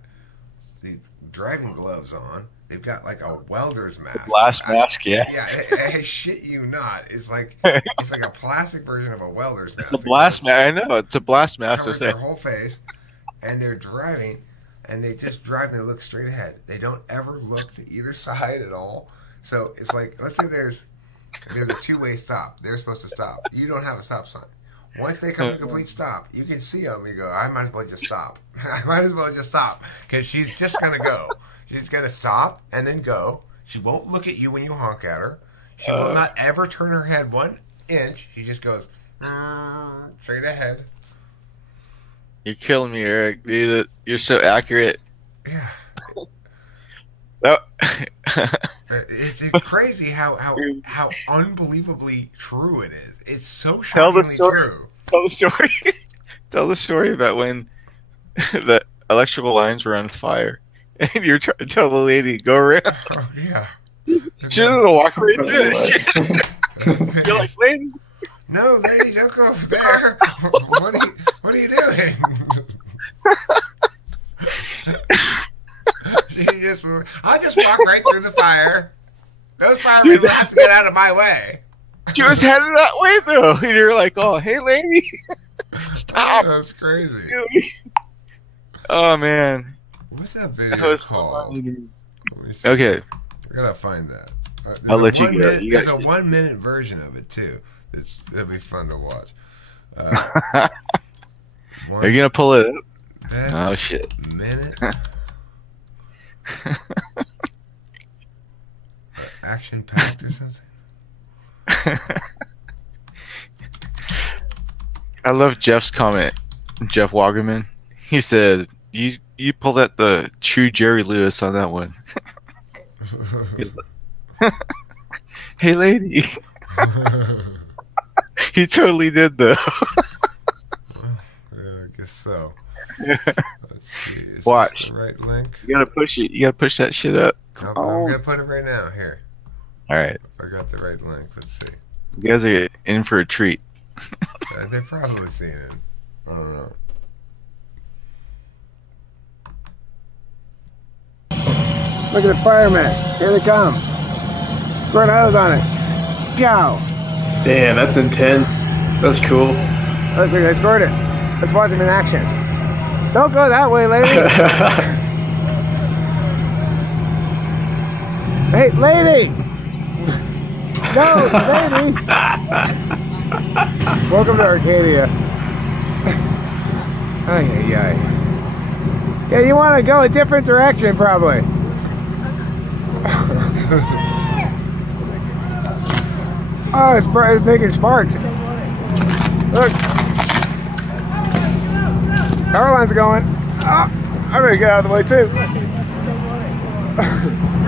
these driving gloves on. They've got like a welder's mask. Blast mask, yeah. Yeah, I shit you not. It's like a plastic version of a welder's mask. It's a blast mask. I know. It's a blast mask. Covers their whole face, and they're driving, and they just drive and they look straight ahead. They don't ever look to either side at all. So it's like, let's say there's a two-way stop. They're supposed to stop. You don't have a stop sign. Once they come to a complete stop, you can see them. You go, I might as well just stop. I might as well just stop because she's just going to go. She's going to stop and then go. She won't look at you when you honk at her. She will not ever turn her head 1 inch. She just goes straight ahead. You're killing me, Eric. Dude, you're so accurate. Yeah. Oh. It's crazy how unbelievably true it is. It's so Tell the shockingly story. true. Tell the story. Tell the story about when the electrical lines were on fire, and you're trying to tell the lady to go around. Oh, yeah. She doesn't walk right through it. You're like, lady. No, lady, don't go over there. What are you doing? I'll just walk right through the fire. Those firemen will have to get out of my way. She was headed that way though, and you're like, "Oh, hey, lady, stop!" That's crazy. Oh man, what's that video called? Okay, I gotta find that. I'll let you go. There's a 1 minute version of it too. It'll be fun to watch. Are you gonna pull it up? Oh shit! Minute. Action packed or something. I love Jeff's comment. Jeff Wagerman. He said, "You pulled out the true Jerry Lewis on that one." Hey, lady. He totally did though. Yeah, I guess so. Let's see. Is Watch. this the right link? You gotta push it. You gotta push that shit up. I'm gonna put it right now. Here. All right. I got the right link. Let's see. You guys are in for a treat. They've probably seen it. I don't know. Look at the firemen. Here they come. Squirt hose on it. Pow. Damn, that's intense. That's cool. Look, they squirt it. Let's watch them in action. Don't go that way, lady. Hey, lady. No, lady. Welcome to Arcadia. Ay, ay, ay. Yeah, you want to go a different direction, probably. Oh, it's making sparks. Look. Power lines are going. Oh, I better get out of the way, too.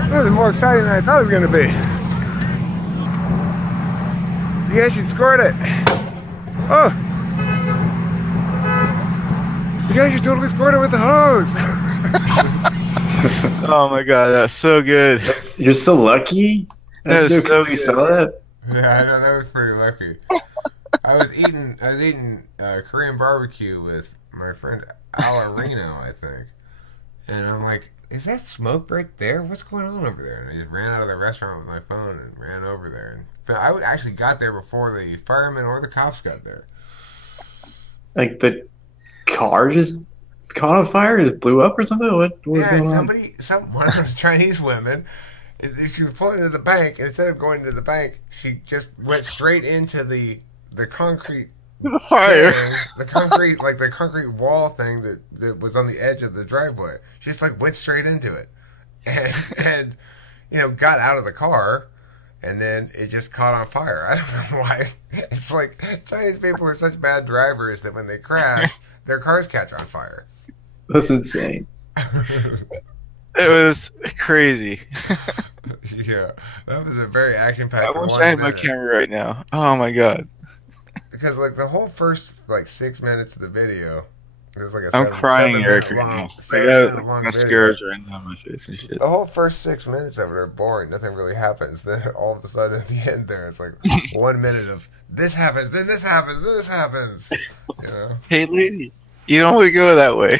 This is more exciting than I thought it was going to be. You guys should squirt it. Oh. You guys should totally squirt it with the hose. Oh my god, that's so good. You're so lucky. That is so you saw that. Yeah, I know, that was pretty lucky. I was eating Korean barbecue with my friend Alarino, I think. And I'm like, is that smoke right there? What's going on over there? And I just ran out of the restaurant with my phone and ran over there. But I actually got there before the firemen or the cops got there. Like the car just caught on fire? It blew up or something? What was going on? One of those Chinese women, she was pulling into the bank, and instead of going to the bank, she just went straight into the concrete The fire. the concrete wall thing that was on the edge of the driveway. She just like went straight into it, and got out of the car, and then it just caught on fire. I don't know why. It's like Chinese people are such bad drivers that when they crash, their cars catch on fire. That's insane. It was crazy. Yeah, that was a very action-packed. I wish I had my camera right now. Oh my god. Because like the whole first 6 minutes of the video, it was like a I'm crying, Eric. Mascara's running down my face and shit. The whole first 6 minutes of it are boring. Nothing really happens. Then all of a sudden at the end there, it's like 1 minute of this happens, then this happens, then this happens. Hey, lady, you don't want to go that way.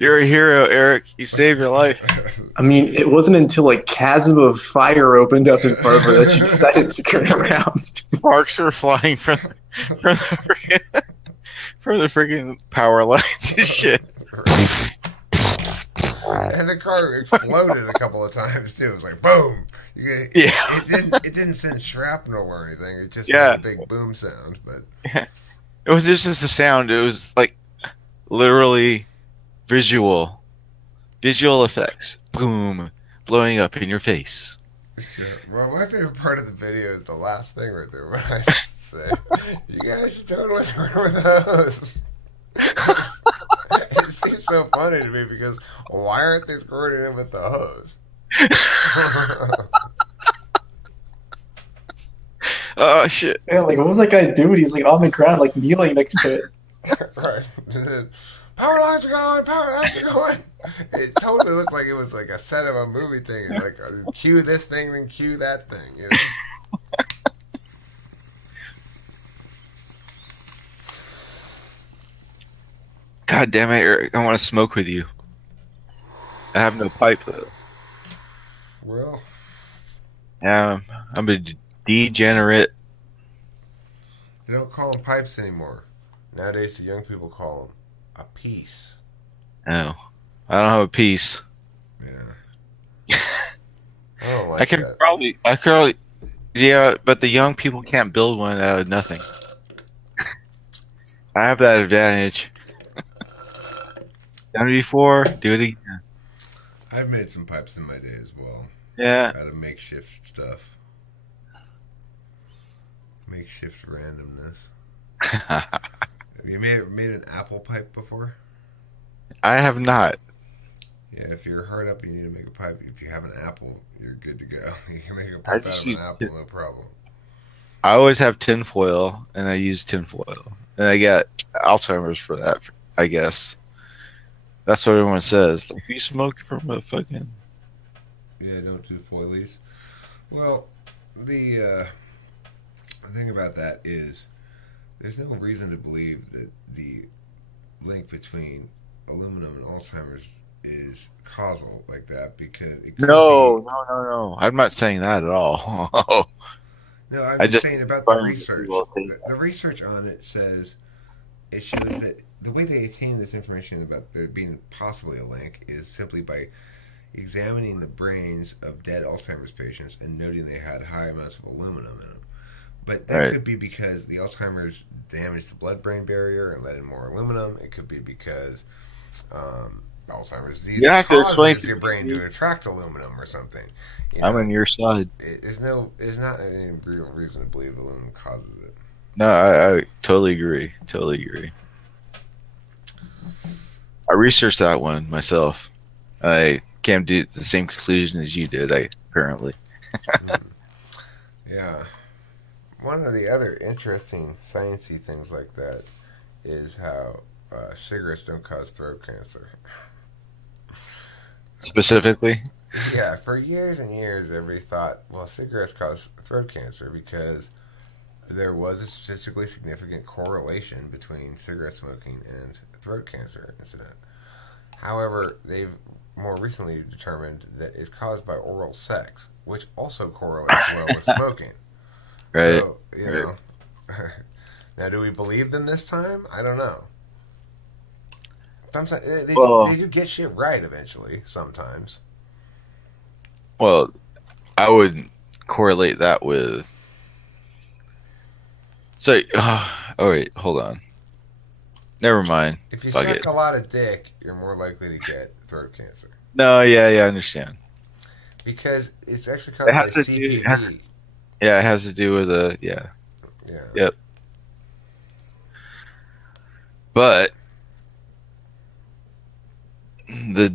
You're a hero, Eric. You saved your life. I mean, it wasn't until a chasm of fire opened up in front of her that she decided to turn around. Sparks were flying from the freaking power lines and shit. And the car exploded a couple of times too. It was like boom. Yeah. It didn't send shrapnel or anything. It just made a big boom sound. But it was just a sound. It was like literally visual effects. Boom, blowing up in your face. Shit. Well, my favorite part of the video is the last thing right there when I say, "You guys should totally squirt with the hose." It seems so funny to me because why aren't they squirting in with the hose? Oh shit! Yeah, like what was that guy doing? He's like on the ground, like kneeling next to it. Right. And then, power lines are going, power lines are going. It totally looked like it was like a set of a movie thing. It's like cue this thing, then cue that thing. You know? God damn it, Eric! I want to smoke with you. I have no pipe though. Well, Yeah, I'm a degenerate. they don't call them pipes anymore. Nowadays, the young people call them a piece. No, I don't have a piece. Yeah. I don't like I could that. probably, yeah, but the young people can't build one out of nothing. I have that advantage. Done it before, do it again. I've made some pipes in my day as well. Yeah. Out of makeshift stuff. Makeshift randomness. Have you made an apple pipe before? I have not. Yeah, if you're hard up, you need to make a pipe. If you have an apple, you're good to go. You can make a I pipe out just of an use- apple, no problem. I always have tinfoil, and I use tinfoil, and I got Alzheimer's for that. I guess that's what everyone says. Like, you smoke from a fucking. Yeah, don't do foilies. Well, the thing about that is there's no reason to believe that the link between aluminum and Alzheimer's is causal like that because it could No. I'm not saying that at all. No, I'm I just just saying about the confirmed research. people say The research on it says it shows that the way they attain this information about there being possibly a link is simply by examining the brains of dead Alzheimer's patients and noting they had high amounts of aluminum in them. But that Right. could be because the Alzheimer's damaged the blood-brain barrier and let in more aluminum. It could be because Alzheimer's disease You have to explain causes to your me. brain to attract aluminum or something. You I'm know? on your side. There's not any real reason to believe aluminum causes it. No, I totally agree. I researched that one myself. I came to the same conclusion as you did. Apparently. Yeah. One of the other interesting sciencey things like that is how cigarettes don't cause throat cancer. Specifically. Yeah, for years and years, everybody thought, well, cigarettes cause throat cancer because there was a statistically significant correlation between cigarette smoking and throat cancer incident. However, they've more recently determined that it's caused by oral sex, which also correlates well with smoking. Right. So, you know, now do we believe them this time? I don't know. Sometimes they do get shit right eventually. Sometimes. Well, I would correlate that with. So, oh wait, hold on. Never mind. If you Fuck suck it. a lot of dick, you're more likely to get throat cancer No, yeah, I understand. because it's actually caused It by has to CPV. Yeah, it has to do with yeah. Yeah. Yep. But it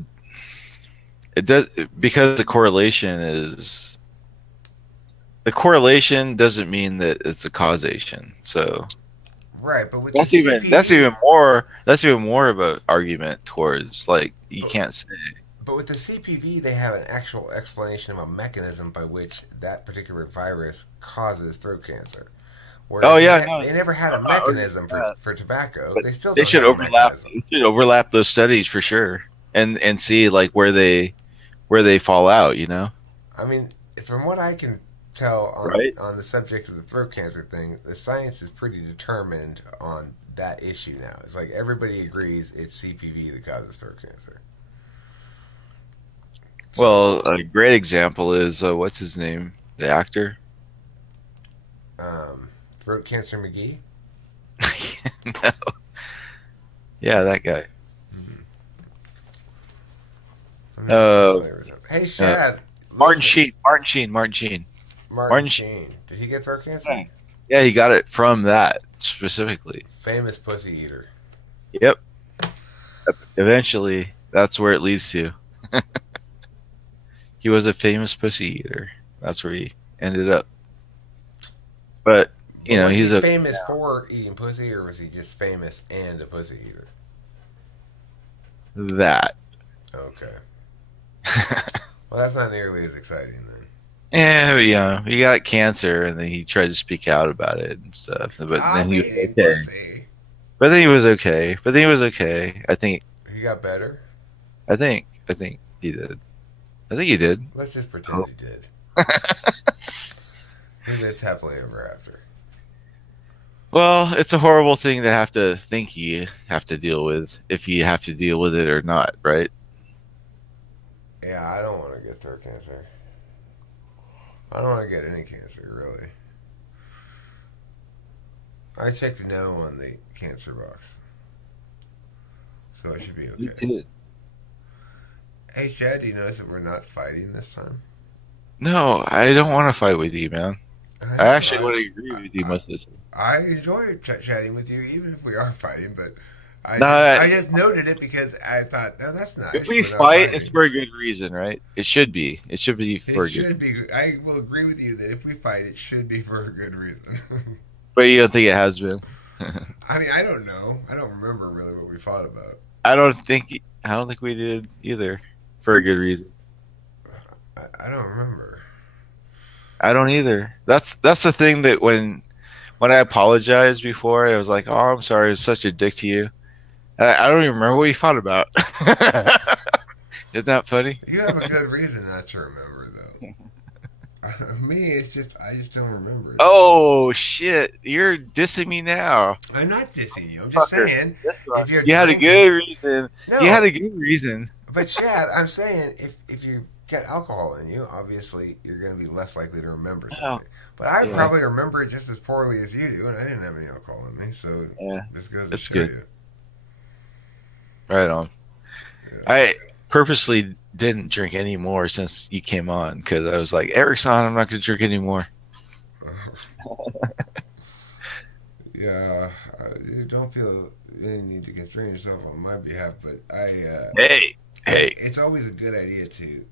does because the correlation doesn't mean that it's a causation. So Right, but with that's the even more of an argument towards like you can't say. But with the CPV, they have an actual explanation of a mechanism by which that particular virus causes throat cancer. Whereas they never had a mechanism for tobacco. But they still they don't should have overlap. a mechanism. They should overlap those studies for sure, and see like where they fall out. You know. I mean, from what I can tell on the subject of the throat cancer thing, the science is pretty determined on that issue now. It's like everybody agrees it's CPV that causes throat cancer. Well, a great example is what's his name, the actor. Throat Cancer McGee? No. Yeah, that guy. Mm-hmm. Hey, Shad, Martin listen, Sheen. Martin Sheen. Martin Sheen. Martin Sheen. Did he get throat cancer? Yeah, he got it from that specifically. Famous pussy eater. Yep. Eventually, that's where it leads to. He was a famous pussy eater. That's where he ended up. But you know, was he's he a famous for eating pussy, or was he just famous and a pussy eater? that. Okay. Well, that's not nearly as exciting then. Yeah, but, yeah, he got cancer, and then he tried to speak out about it and stuff. But then he was okay. Pussy. But then he was okay. But then he was okay. I think. He got better. I think he did. I think he did. Let's just pretend he did. He lived happily ever after. Well, it's a horrible thing to have to think you have to deal with, if you have to deal with it or not, right? Yeah, I don't want to get throat cancer. I don't want to get any cancer, really. I checked no on the cancer box. So I should be okay. You did. Hey, Shad, do you notice that we're not fighting this time? No, I don't want to fight with you, man. I actually want to agree with you most of the time. I enjoy chatting with you, even if we are fighting, but I just noted it because I thought, no, that's not. If we fight, it's for a good reason, right? It should be. It should be for a good reason. I will agree with you that if we fight, it should be for a good reason. But you don't think it has been? I mean, I don't know. I don't remember really what we fought about. I don't think we did either for a good reason. I don't remember. I don't either. That's the thing that when I apologized before, I was like, "Oh, I'm sorry, I was such a dick to you." I don't even remember what you fought about. Isn't that funny? You have a good reason not to remember, though. Me, it's just I just don't remember. Oh shit! You're dissing me now. I'm not dissing you. I'm just saying if you're you had a good reason. No, you had a good reason. But Chad, I'm saying if you get alcohol in you, obviously you're going to be less likely to remember something. But I probably remember it just as poorly as you do, and I didn't have any alcohol in me, so this goes to show you. Right on. Yeah. I purposely didn't drink any more since you came on because I was like, Eric's on, I'm not going to drink anymore. Yeah, you don't feel any need to constrain yourself on my behalf, but hey, it's always a good idea to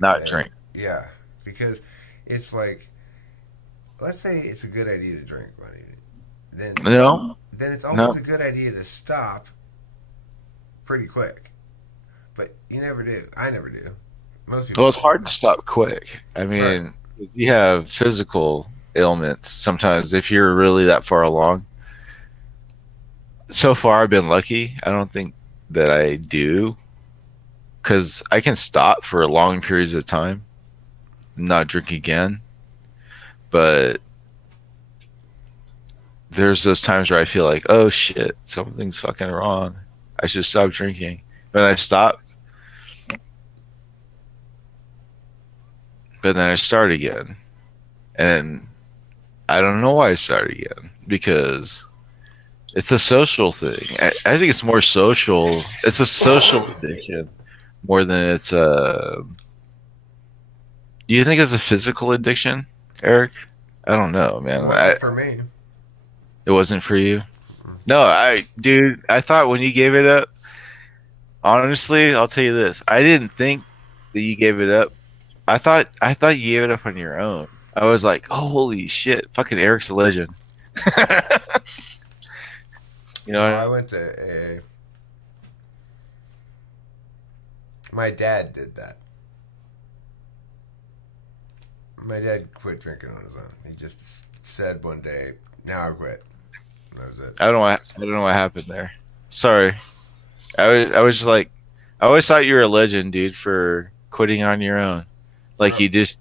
not drink. Yeah, because it's like, let's say it's a good idea to drink, buddy. Then it's always a good idea to stop pretty quick. But you never do. I never do. Most people. Well, it's hard to stop quick. I mean, you have physical ailments sometimes if you're really that far along. So far, I've been lucky. I don't think that I do, because I can stop for long periods of time, not drink again. But there's those times where I feel like, oh shit, something's fucking wrong. I should stop drinking. But I stop. But then I start again. And I don't know why I start again. Because it's a social thing. I think it's more social. It's a social addiction more than it's a... Do you think it's a physical addiction, Eric? I don't know, man. For me. It wasn't for you? No, dude, I thought when you gave it up, honestly, I'll tell you this. I didn't think that you gave it up. I thought you gave it up on your own. I was like, oh, holy shit, fucking Eric's a legend. You know, I went to AA. My dad did that. My dad quit drinking on his own. He just said one day, "Now I quit." That was it. I don't know what happened there. Sorry. I was just like, I always thought you were a legend, dude, for quitting on your own. Like you just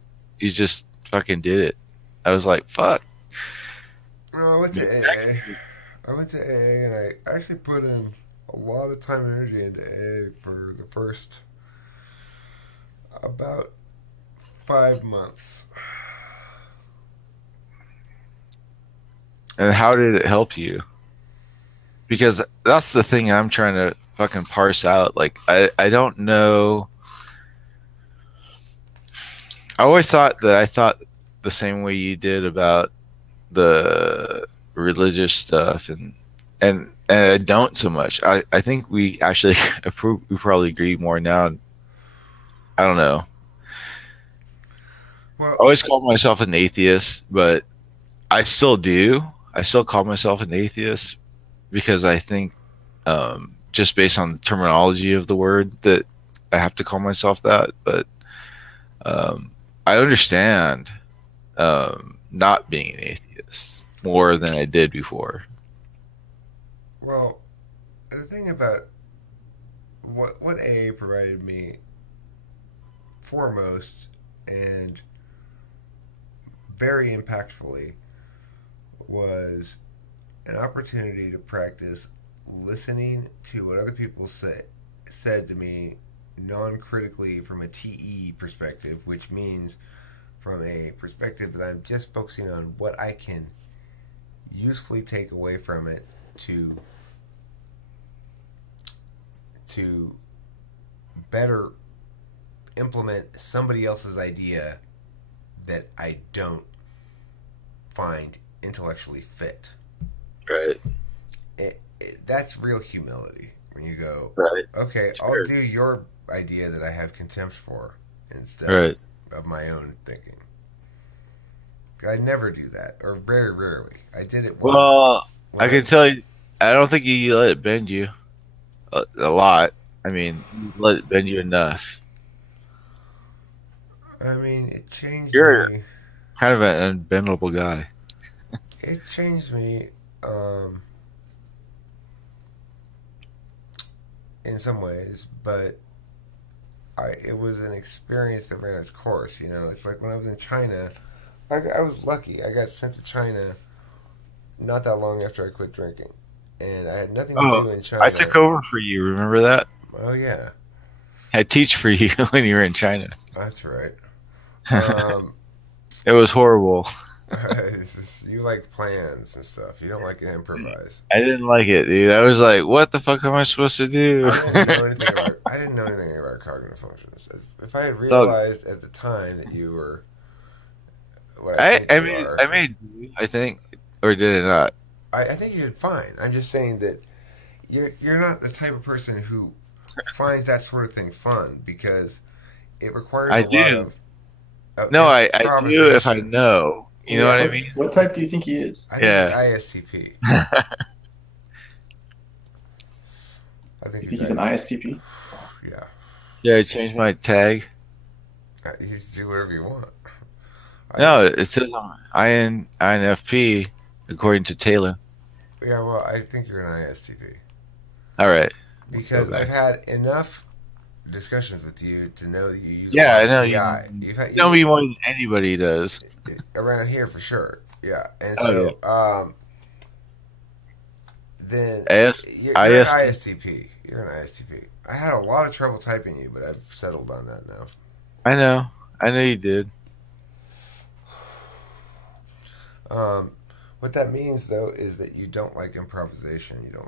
fucking did it. I was like, fuck. No, I went to AA. I went to AA and I actually put in a lot of time and energy into AA for the first about 5 months. And how did it help you? Because that's the thing I'm trying to fucking parse out. Like, I don't know. I always thought that I thought the same way you did about the religious stuff, and I don't so much. I think we actually we probably agree more now. I don't know. Well, I always called myself an atheist, but I still do. I still call myself an atheist because I think, just based on the terminology of the word, that I have to call myself that. But I understand not being an atheist more than I did before. well, the thing about what AA provided me foremost and very impactfully was an opportunity to practice listening to what other people said to me non-critically from a TE perspective, which means from a perspective that I'm just focusing on what I can usefully take away from it to better implement somebody else's idea that I don't find intellectually fit. Right. That's real humility when you go, Right. okay, Sure. I'll do your idea that I have contempt for instead Right. of my own thinking. I never do that, or very rarely. I did it once. Well, I can tell you, I don't think you let it bend you a lot. I mean, you let it bend you enough. I mean, it changed You're me. kind of an unbendable guy. It changed me in some ways, but it was an experience that ran its course. You know, it's like when I was in China, I was lucky. I got sent to China not that long after I quit drinking, and I had nothing to do in China. I took over for you. Remember that? Oh yeah, I teach for you when you were in China. that's right. It was horrible. You like plans and stuff. You don't like to improvise. I didn't like it, dude. I was like, "What the fuck am I supposed to do?" I didn't know anything about cognitive functions. If I had realized at the time that you were what I think, or did it not? I think you did fine. I'm just saying that you're not the type of person who finds that sort of thing fun because it requires I a do. lot of No, I do if I know. You know what I mean? What type do you think he is? I think he's ISTP. I think You think he's an ISTP? Yeah. Yeah, I changed my tag. He's do whatever you want. No, it says INFP according to Taylor. Yeah, well, I think you're an ISTP. All right. Because I've had enough discussions with you to know that you use I know TI. You know me more than anybody does. Around here for sure. Yeah. And so then you're an ISTP. You're an ISTP. I had a lot of trouble typing you, but I've settled on that now. I know you did. What that means though is that you don't like improvisation. You don't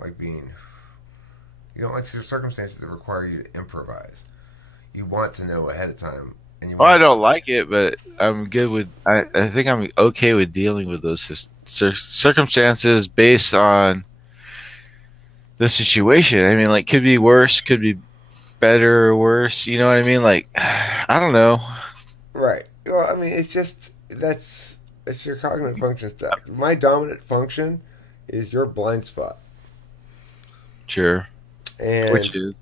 like circumstances that require you to improvise. You want to know ahead of time. I don't like it, but I'm good with. I think I'm okay with dealing with those circumstances based on the situation. I mean, like, could be worse, could be better or worse. You know what I mean? Like, I don't know. Right. Well, I mean, it's your cognitive function stuff. My dominant function is your blind spot. Sure. Which is.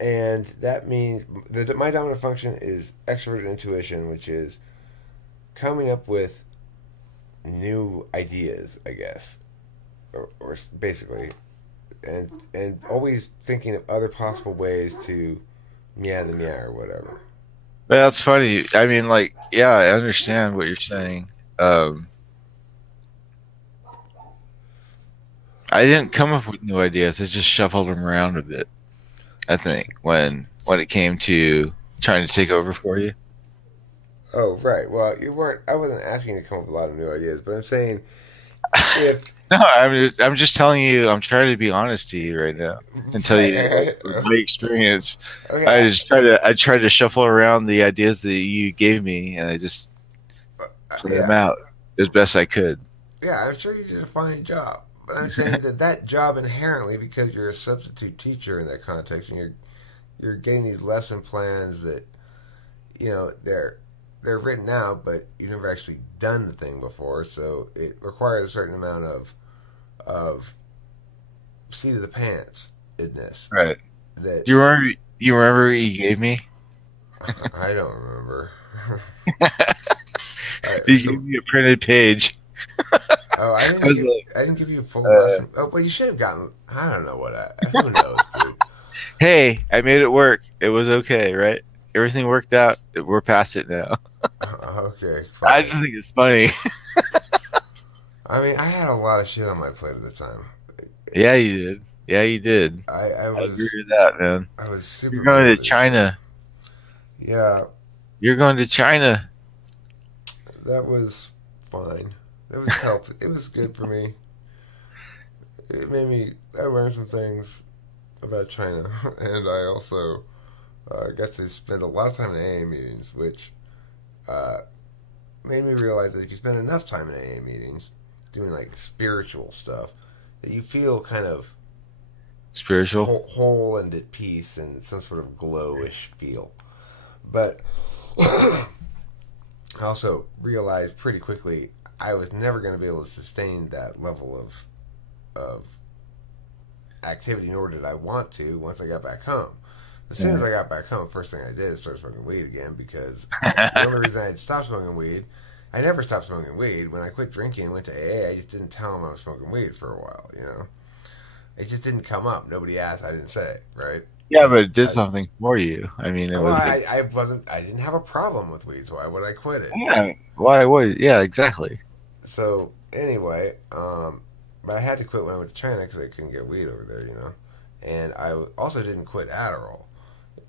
And that means my dominant function is extroverted intuition, which is coming up with new ideas, I guess, or basically, and always thinking of other possible ways to meow or whatever. That's funny. I mean, like, yeah, I understand what you're saying. I didn't come up with new ideas. I just shuffled them around a bit. I think when it came to trying to take over for you. Oh, right. Well, you weren't. I wasn't asking you to come up with a lot of new ideas, but I'm saying if No, I'm just telling you. I'm trying to be honest to you right now and tell you my experience. okay, I tried to shuffle around the ideas that you gave me, and I just play them yeah, out as best I could. yeah, I'm sure you did a fine job. But I'm saying that job inherently, because you're a substitute teacher in that context, and you're getting these lesson plans that they're written out, but you've never actually done the thing before, so it requires a certain amount of seat of the pants idness. Right. That You remember? You remember what you gave me? I don't remember. You So, gave me a printed page. oh, I was like, I didn't give you a full lesson. Oh, but you should have gotten. I don't know what. Who knows, dude? hey, I made it work. It was okay, right? Everything worked out. We're past it now. Okay, fine. I just think it's funny. I mean, I had a lot of shit on my plate at the time. Yeah, you did. Yeah, you did. I I was agree with that, man. I was super. You're going to busy. China. Yeah, You're going to China. that was fine. It was helpful. It was good for me. It made me. I learned some things about China, and I also got to spend a lot of time in AA meetings, which made me realize that if you spend enough time in AA meetings doing like spiritual stuff, that you feel kind of Spiritual. whole and at peace and some sort of glowish feel. But I also realized pretty quickly I was never going to be able to sustain that level of activity, nor did I want to once I got back home. As soon as I got back home, first thing I did was start smoking weed again, because the only reason I had stopped smoking weed, I never stopped smoking weed. When I quit drinking and went to AA, I just didn't tell them I was smoking weed for a while, It just didn't come up. Nobody asked. I didn't say it, right? Yeah, but it did something for you. I mean, it was. I didn't have a problem with weed, so why would I quit it? Yeah. Why would? Yeah, exactly. So anyway, but I had to quit when I went to China because I couldn't get weed over there, And I also didn't quit Adderall,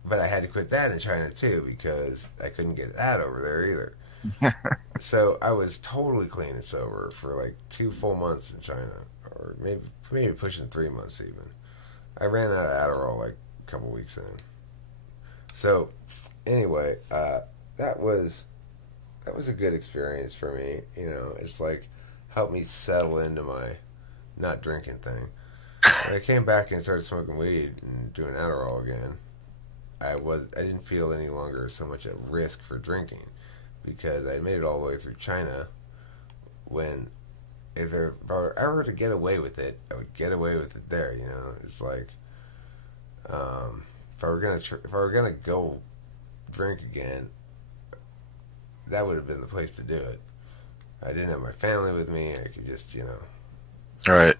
but I had to quit that in China too because I couldn't get that over there either. So I was totally clean and sober for like 2 full months in China, or maybe pushing 3 months even. I ran out of Adderall like a couple weeks in. So anyway, that was a good experience for me. It's like helped me settle into my not drinking thing. When I came back and started smoking weed and doing Adderall again, I didn't feel any longer so much at risk for drinking, because I made it all the way through China. When if I were ever to get away with it, I would get away with it there. It's like if I were gonna go drink again, that would have been the place to do it. I didn't have my family with me. I could just, All right.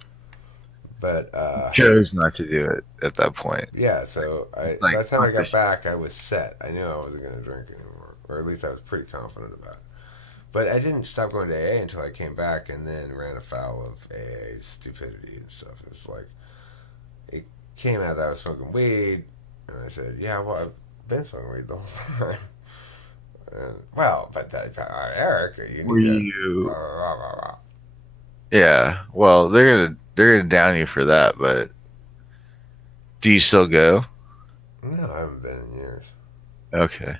But Chose not to do it at that point. yeah. So by the time I got back, I was set. I knew I wasn't going to drink anymore, or at least I was pretty confident about it. But I didn't stop going to AA until I came back, and then ran afoul of AA stupidity and stuff. It's like it came out that I was smoking weed, and I said, "Yeah, well, I've been smoking weed the whole time." But Eric, you need to. Yeah. Well, they're gonna down you for that, but do you still go? No, I haven't been in years. Okay.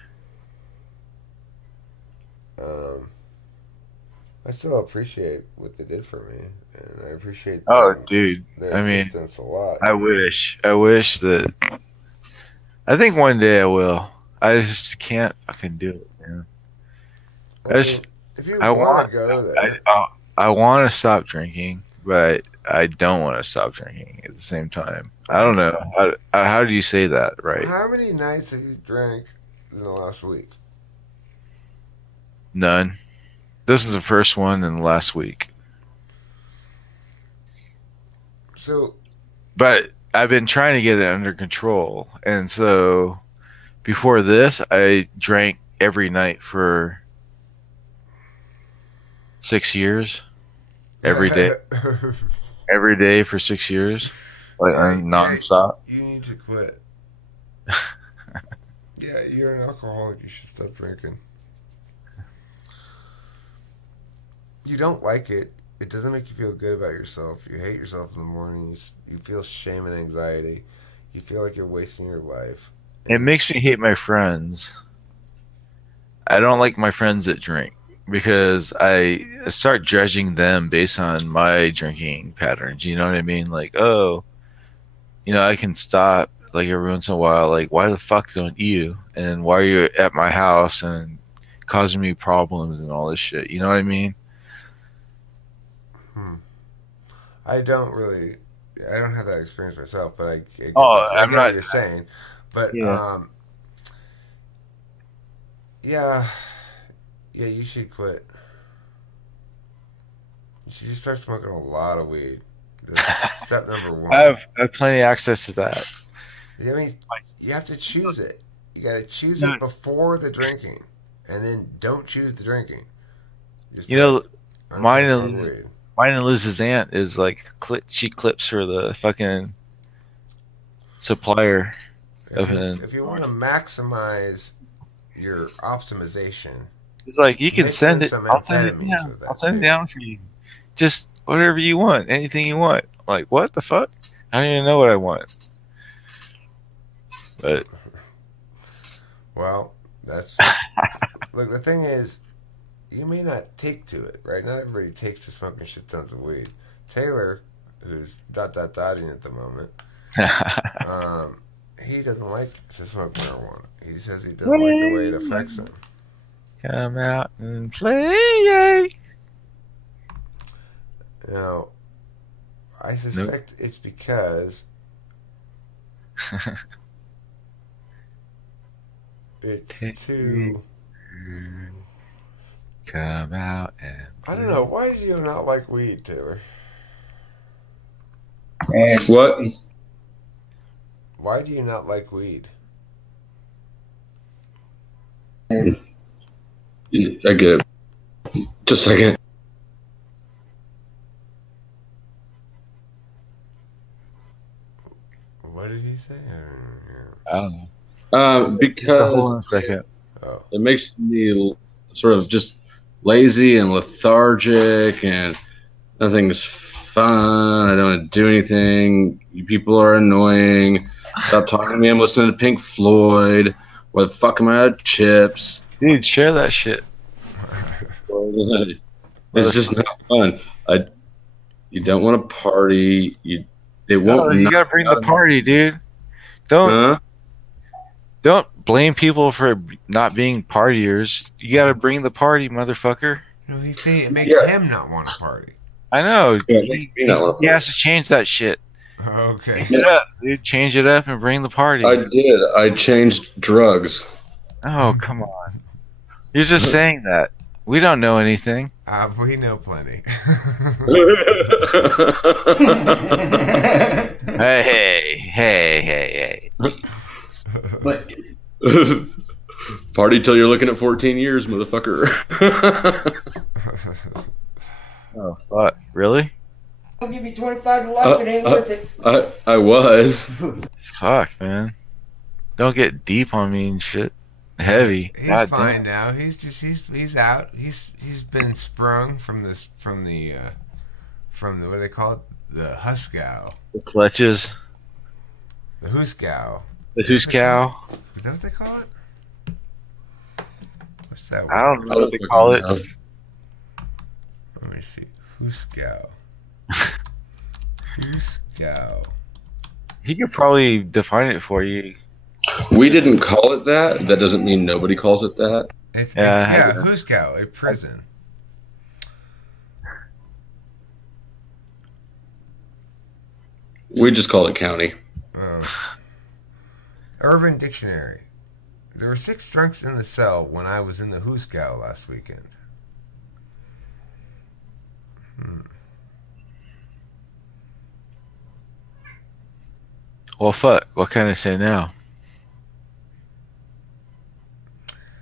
I still appreciate what they did for me, and I appreciate dude. their I mean, assistance a lot. I wish that. I think one day I will. I just can't fucking do it, man. If you want to go there, I want to stop drinking, but I don't want to stop drinking at the same time. I don't know. How do you say that, right? How many nights have you drank in the last week? None. This is the first one in the last week. But I've been trying to get it under control, and so before this, I drank every night for 6 years. Every day. Every day for 6 years. Like nonstop. You need to quit. Yeah, you're an alcoholic. You should stop drinking. You don't like it. it doesn't make you feel good about yourself. You hate yourself in the mornings. You feel shame and anxiety. You feel like you're wasting your life. It makes me hate my friends. I don't like my friends that drink because I start judging them based on my drinking patterns. You know what I mean? Like, oh, I can stop like every once in a while. Like, why the fuck don't you? And why are you at my house and causing me problems and all this shit? You know what I mean? I don't really. I don't have that experience myself, but I get, Oh, I I'm get what not. you're saying. But Yeah. yeah, yeah, you should quit. You should just start smoking a lot of weed. That's step number one. I have plenty of access to that. I mean, you have to choose it. You got to choose it before the drinking, and then don't choose the drinking. Just You know, I'm mine gonna and smoke weed. mine and Liz's aunt is like she clips for the fucking supplier of an. If you want to maximize your optimization, It's like you can mix send in it. some I'll send it amphetamines down. with I'll that send it too. down for you. Just whatever you want, anything you want. Like what the fuck? I don't even know what I want. But Well, that's look. The thing is, you may not take to it, right? Not everybody takes to smoking shit tons of weed. Taylor, who's dotting at the moment, he doesn't like to smoke marijuana. He says he doesn't like the way it affects him. come out and play. Now, I suspect it's because it's too. Come out and I don't know. Why do you not like weed, Taylor? What? Why do you not like weed? I get it. Just a second. What did he say? I don't know. Because Hold on a second. Oh, it makes me sort of just lazy and lethargic, and nothing's fun. I don't want to do anything. You people are annoying. Stop talking to me. I'm listening to Pink Floyd. Where the fuck am I out of chips? Dude, share that shit. It's just not fun. You don't want to party. It won't. Oh, you gotta bring the party, dude. Don't blame people for not being partiers. You gotta bring the party, motherfucker. no, he say it makes him not want to party. I know. Yeah, it makes me not wanna He has to change that shit. Okay. Change it up, dude. Change it up and bring the party. I did. I changed drugs. Oh, come on. You're just saying that. We don't know anything. We know plenty. Hey. But Party till you're looking at 14 years, motherfucker. Oh, fuck. Really? I'll give you 25 to life. It ain't worth it. I was. Fuck, man. Don't get deep on me and shit. Heavy. He's God fine damn. now. He's out. He's been sprung from the what do they call it? The Huskow. The clutches. The Huskow. The who's cow. Is that what they call it? What's that? I don't know what they call it. Let me see. Huskow. Huskow. He could probably define it for you. We didn't call it that. That doesn't mean nobody calls it that. It's Yeah, Huskow, a prison. We just call it county. Urban Dictionary. There were 6 drunks in the cell when I was in the Huskow last weekend. Well, fuck. What can I say now?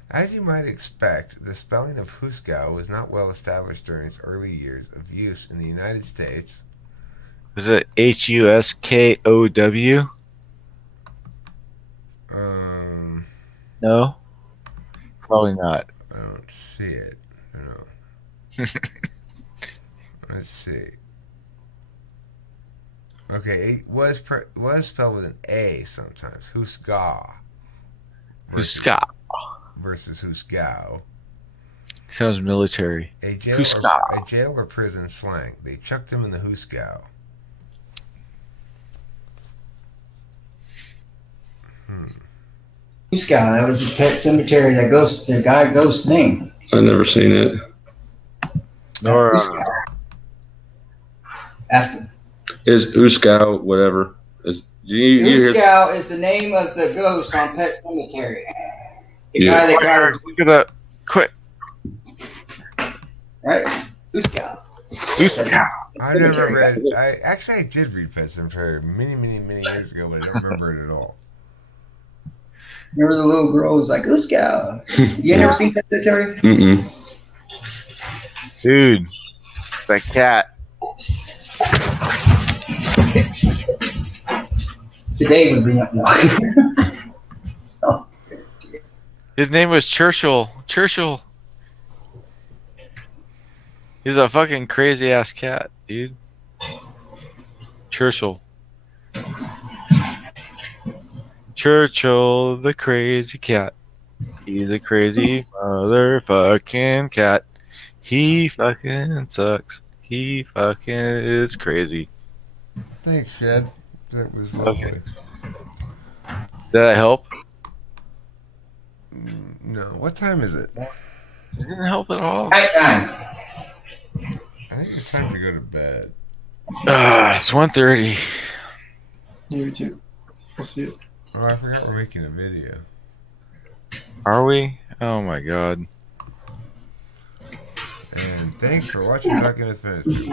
As you might expect, the spelling of Huskow was not well established during its early years of use in the United States. Was it Huskow? No? Probably not. I don't see it. No. Let's see. Okay, it was spelled with an A sometimes. Huska. Huska. Versus Husgao. Sounds military. A jail or prison slang. They chucked him in the Husgao. Huska, that was the Pet Cemetery, the guy ghost name. I've never seen it. Or Ask him. Is Uskow whatever? Huska is the name of the ghost on Pet Cemetery. The guy that got his... Look at that. Quick. Right? Huska. I never read. I did read Pet Cemetery many years ago, but I don't remember it at all. Remember the little girl was like, Huska. You never seen Pet Cemetery? Mm-mm. Dude, that cat. Today would bring up no. Oh. His name was Churchill. He's a fucking crazy ass cat, dude. Churchill, the crazy cat. He's a crazy motherfucking cat. He fucking sucks. He fucking is crazy. Thanks, Shad. That was lovely. Okay. Did that help? No. What time is it? It didn't help at all. Night time. I think it's time to go to bed. It's 1:30. You too. We'll see it. Oh, I forgot we're making a video. Are we? Oh my god. And thanks for watching Talking with Finish.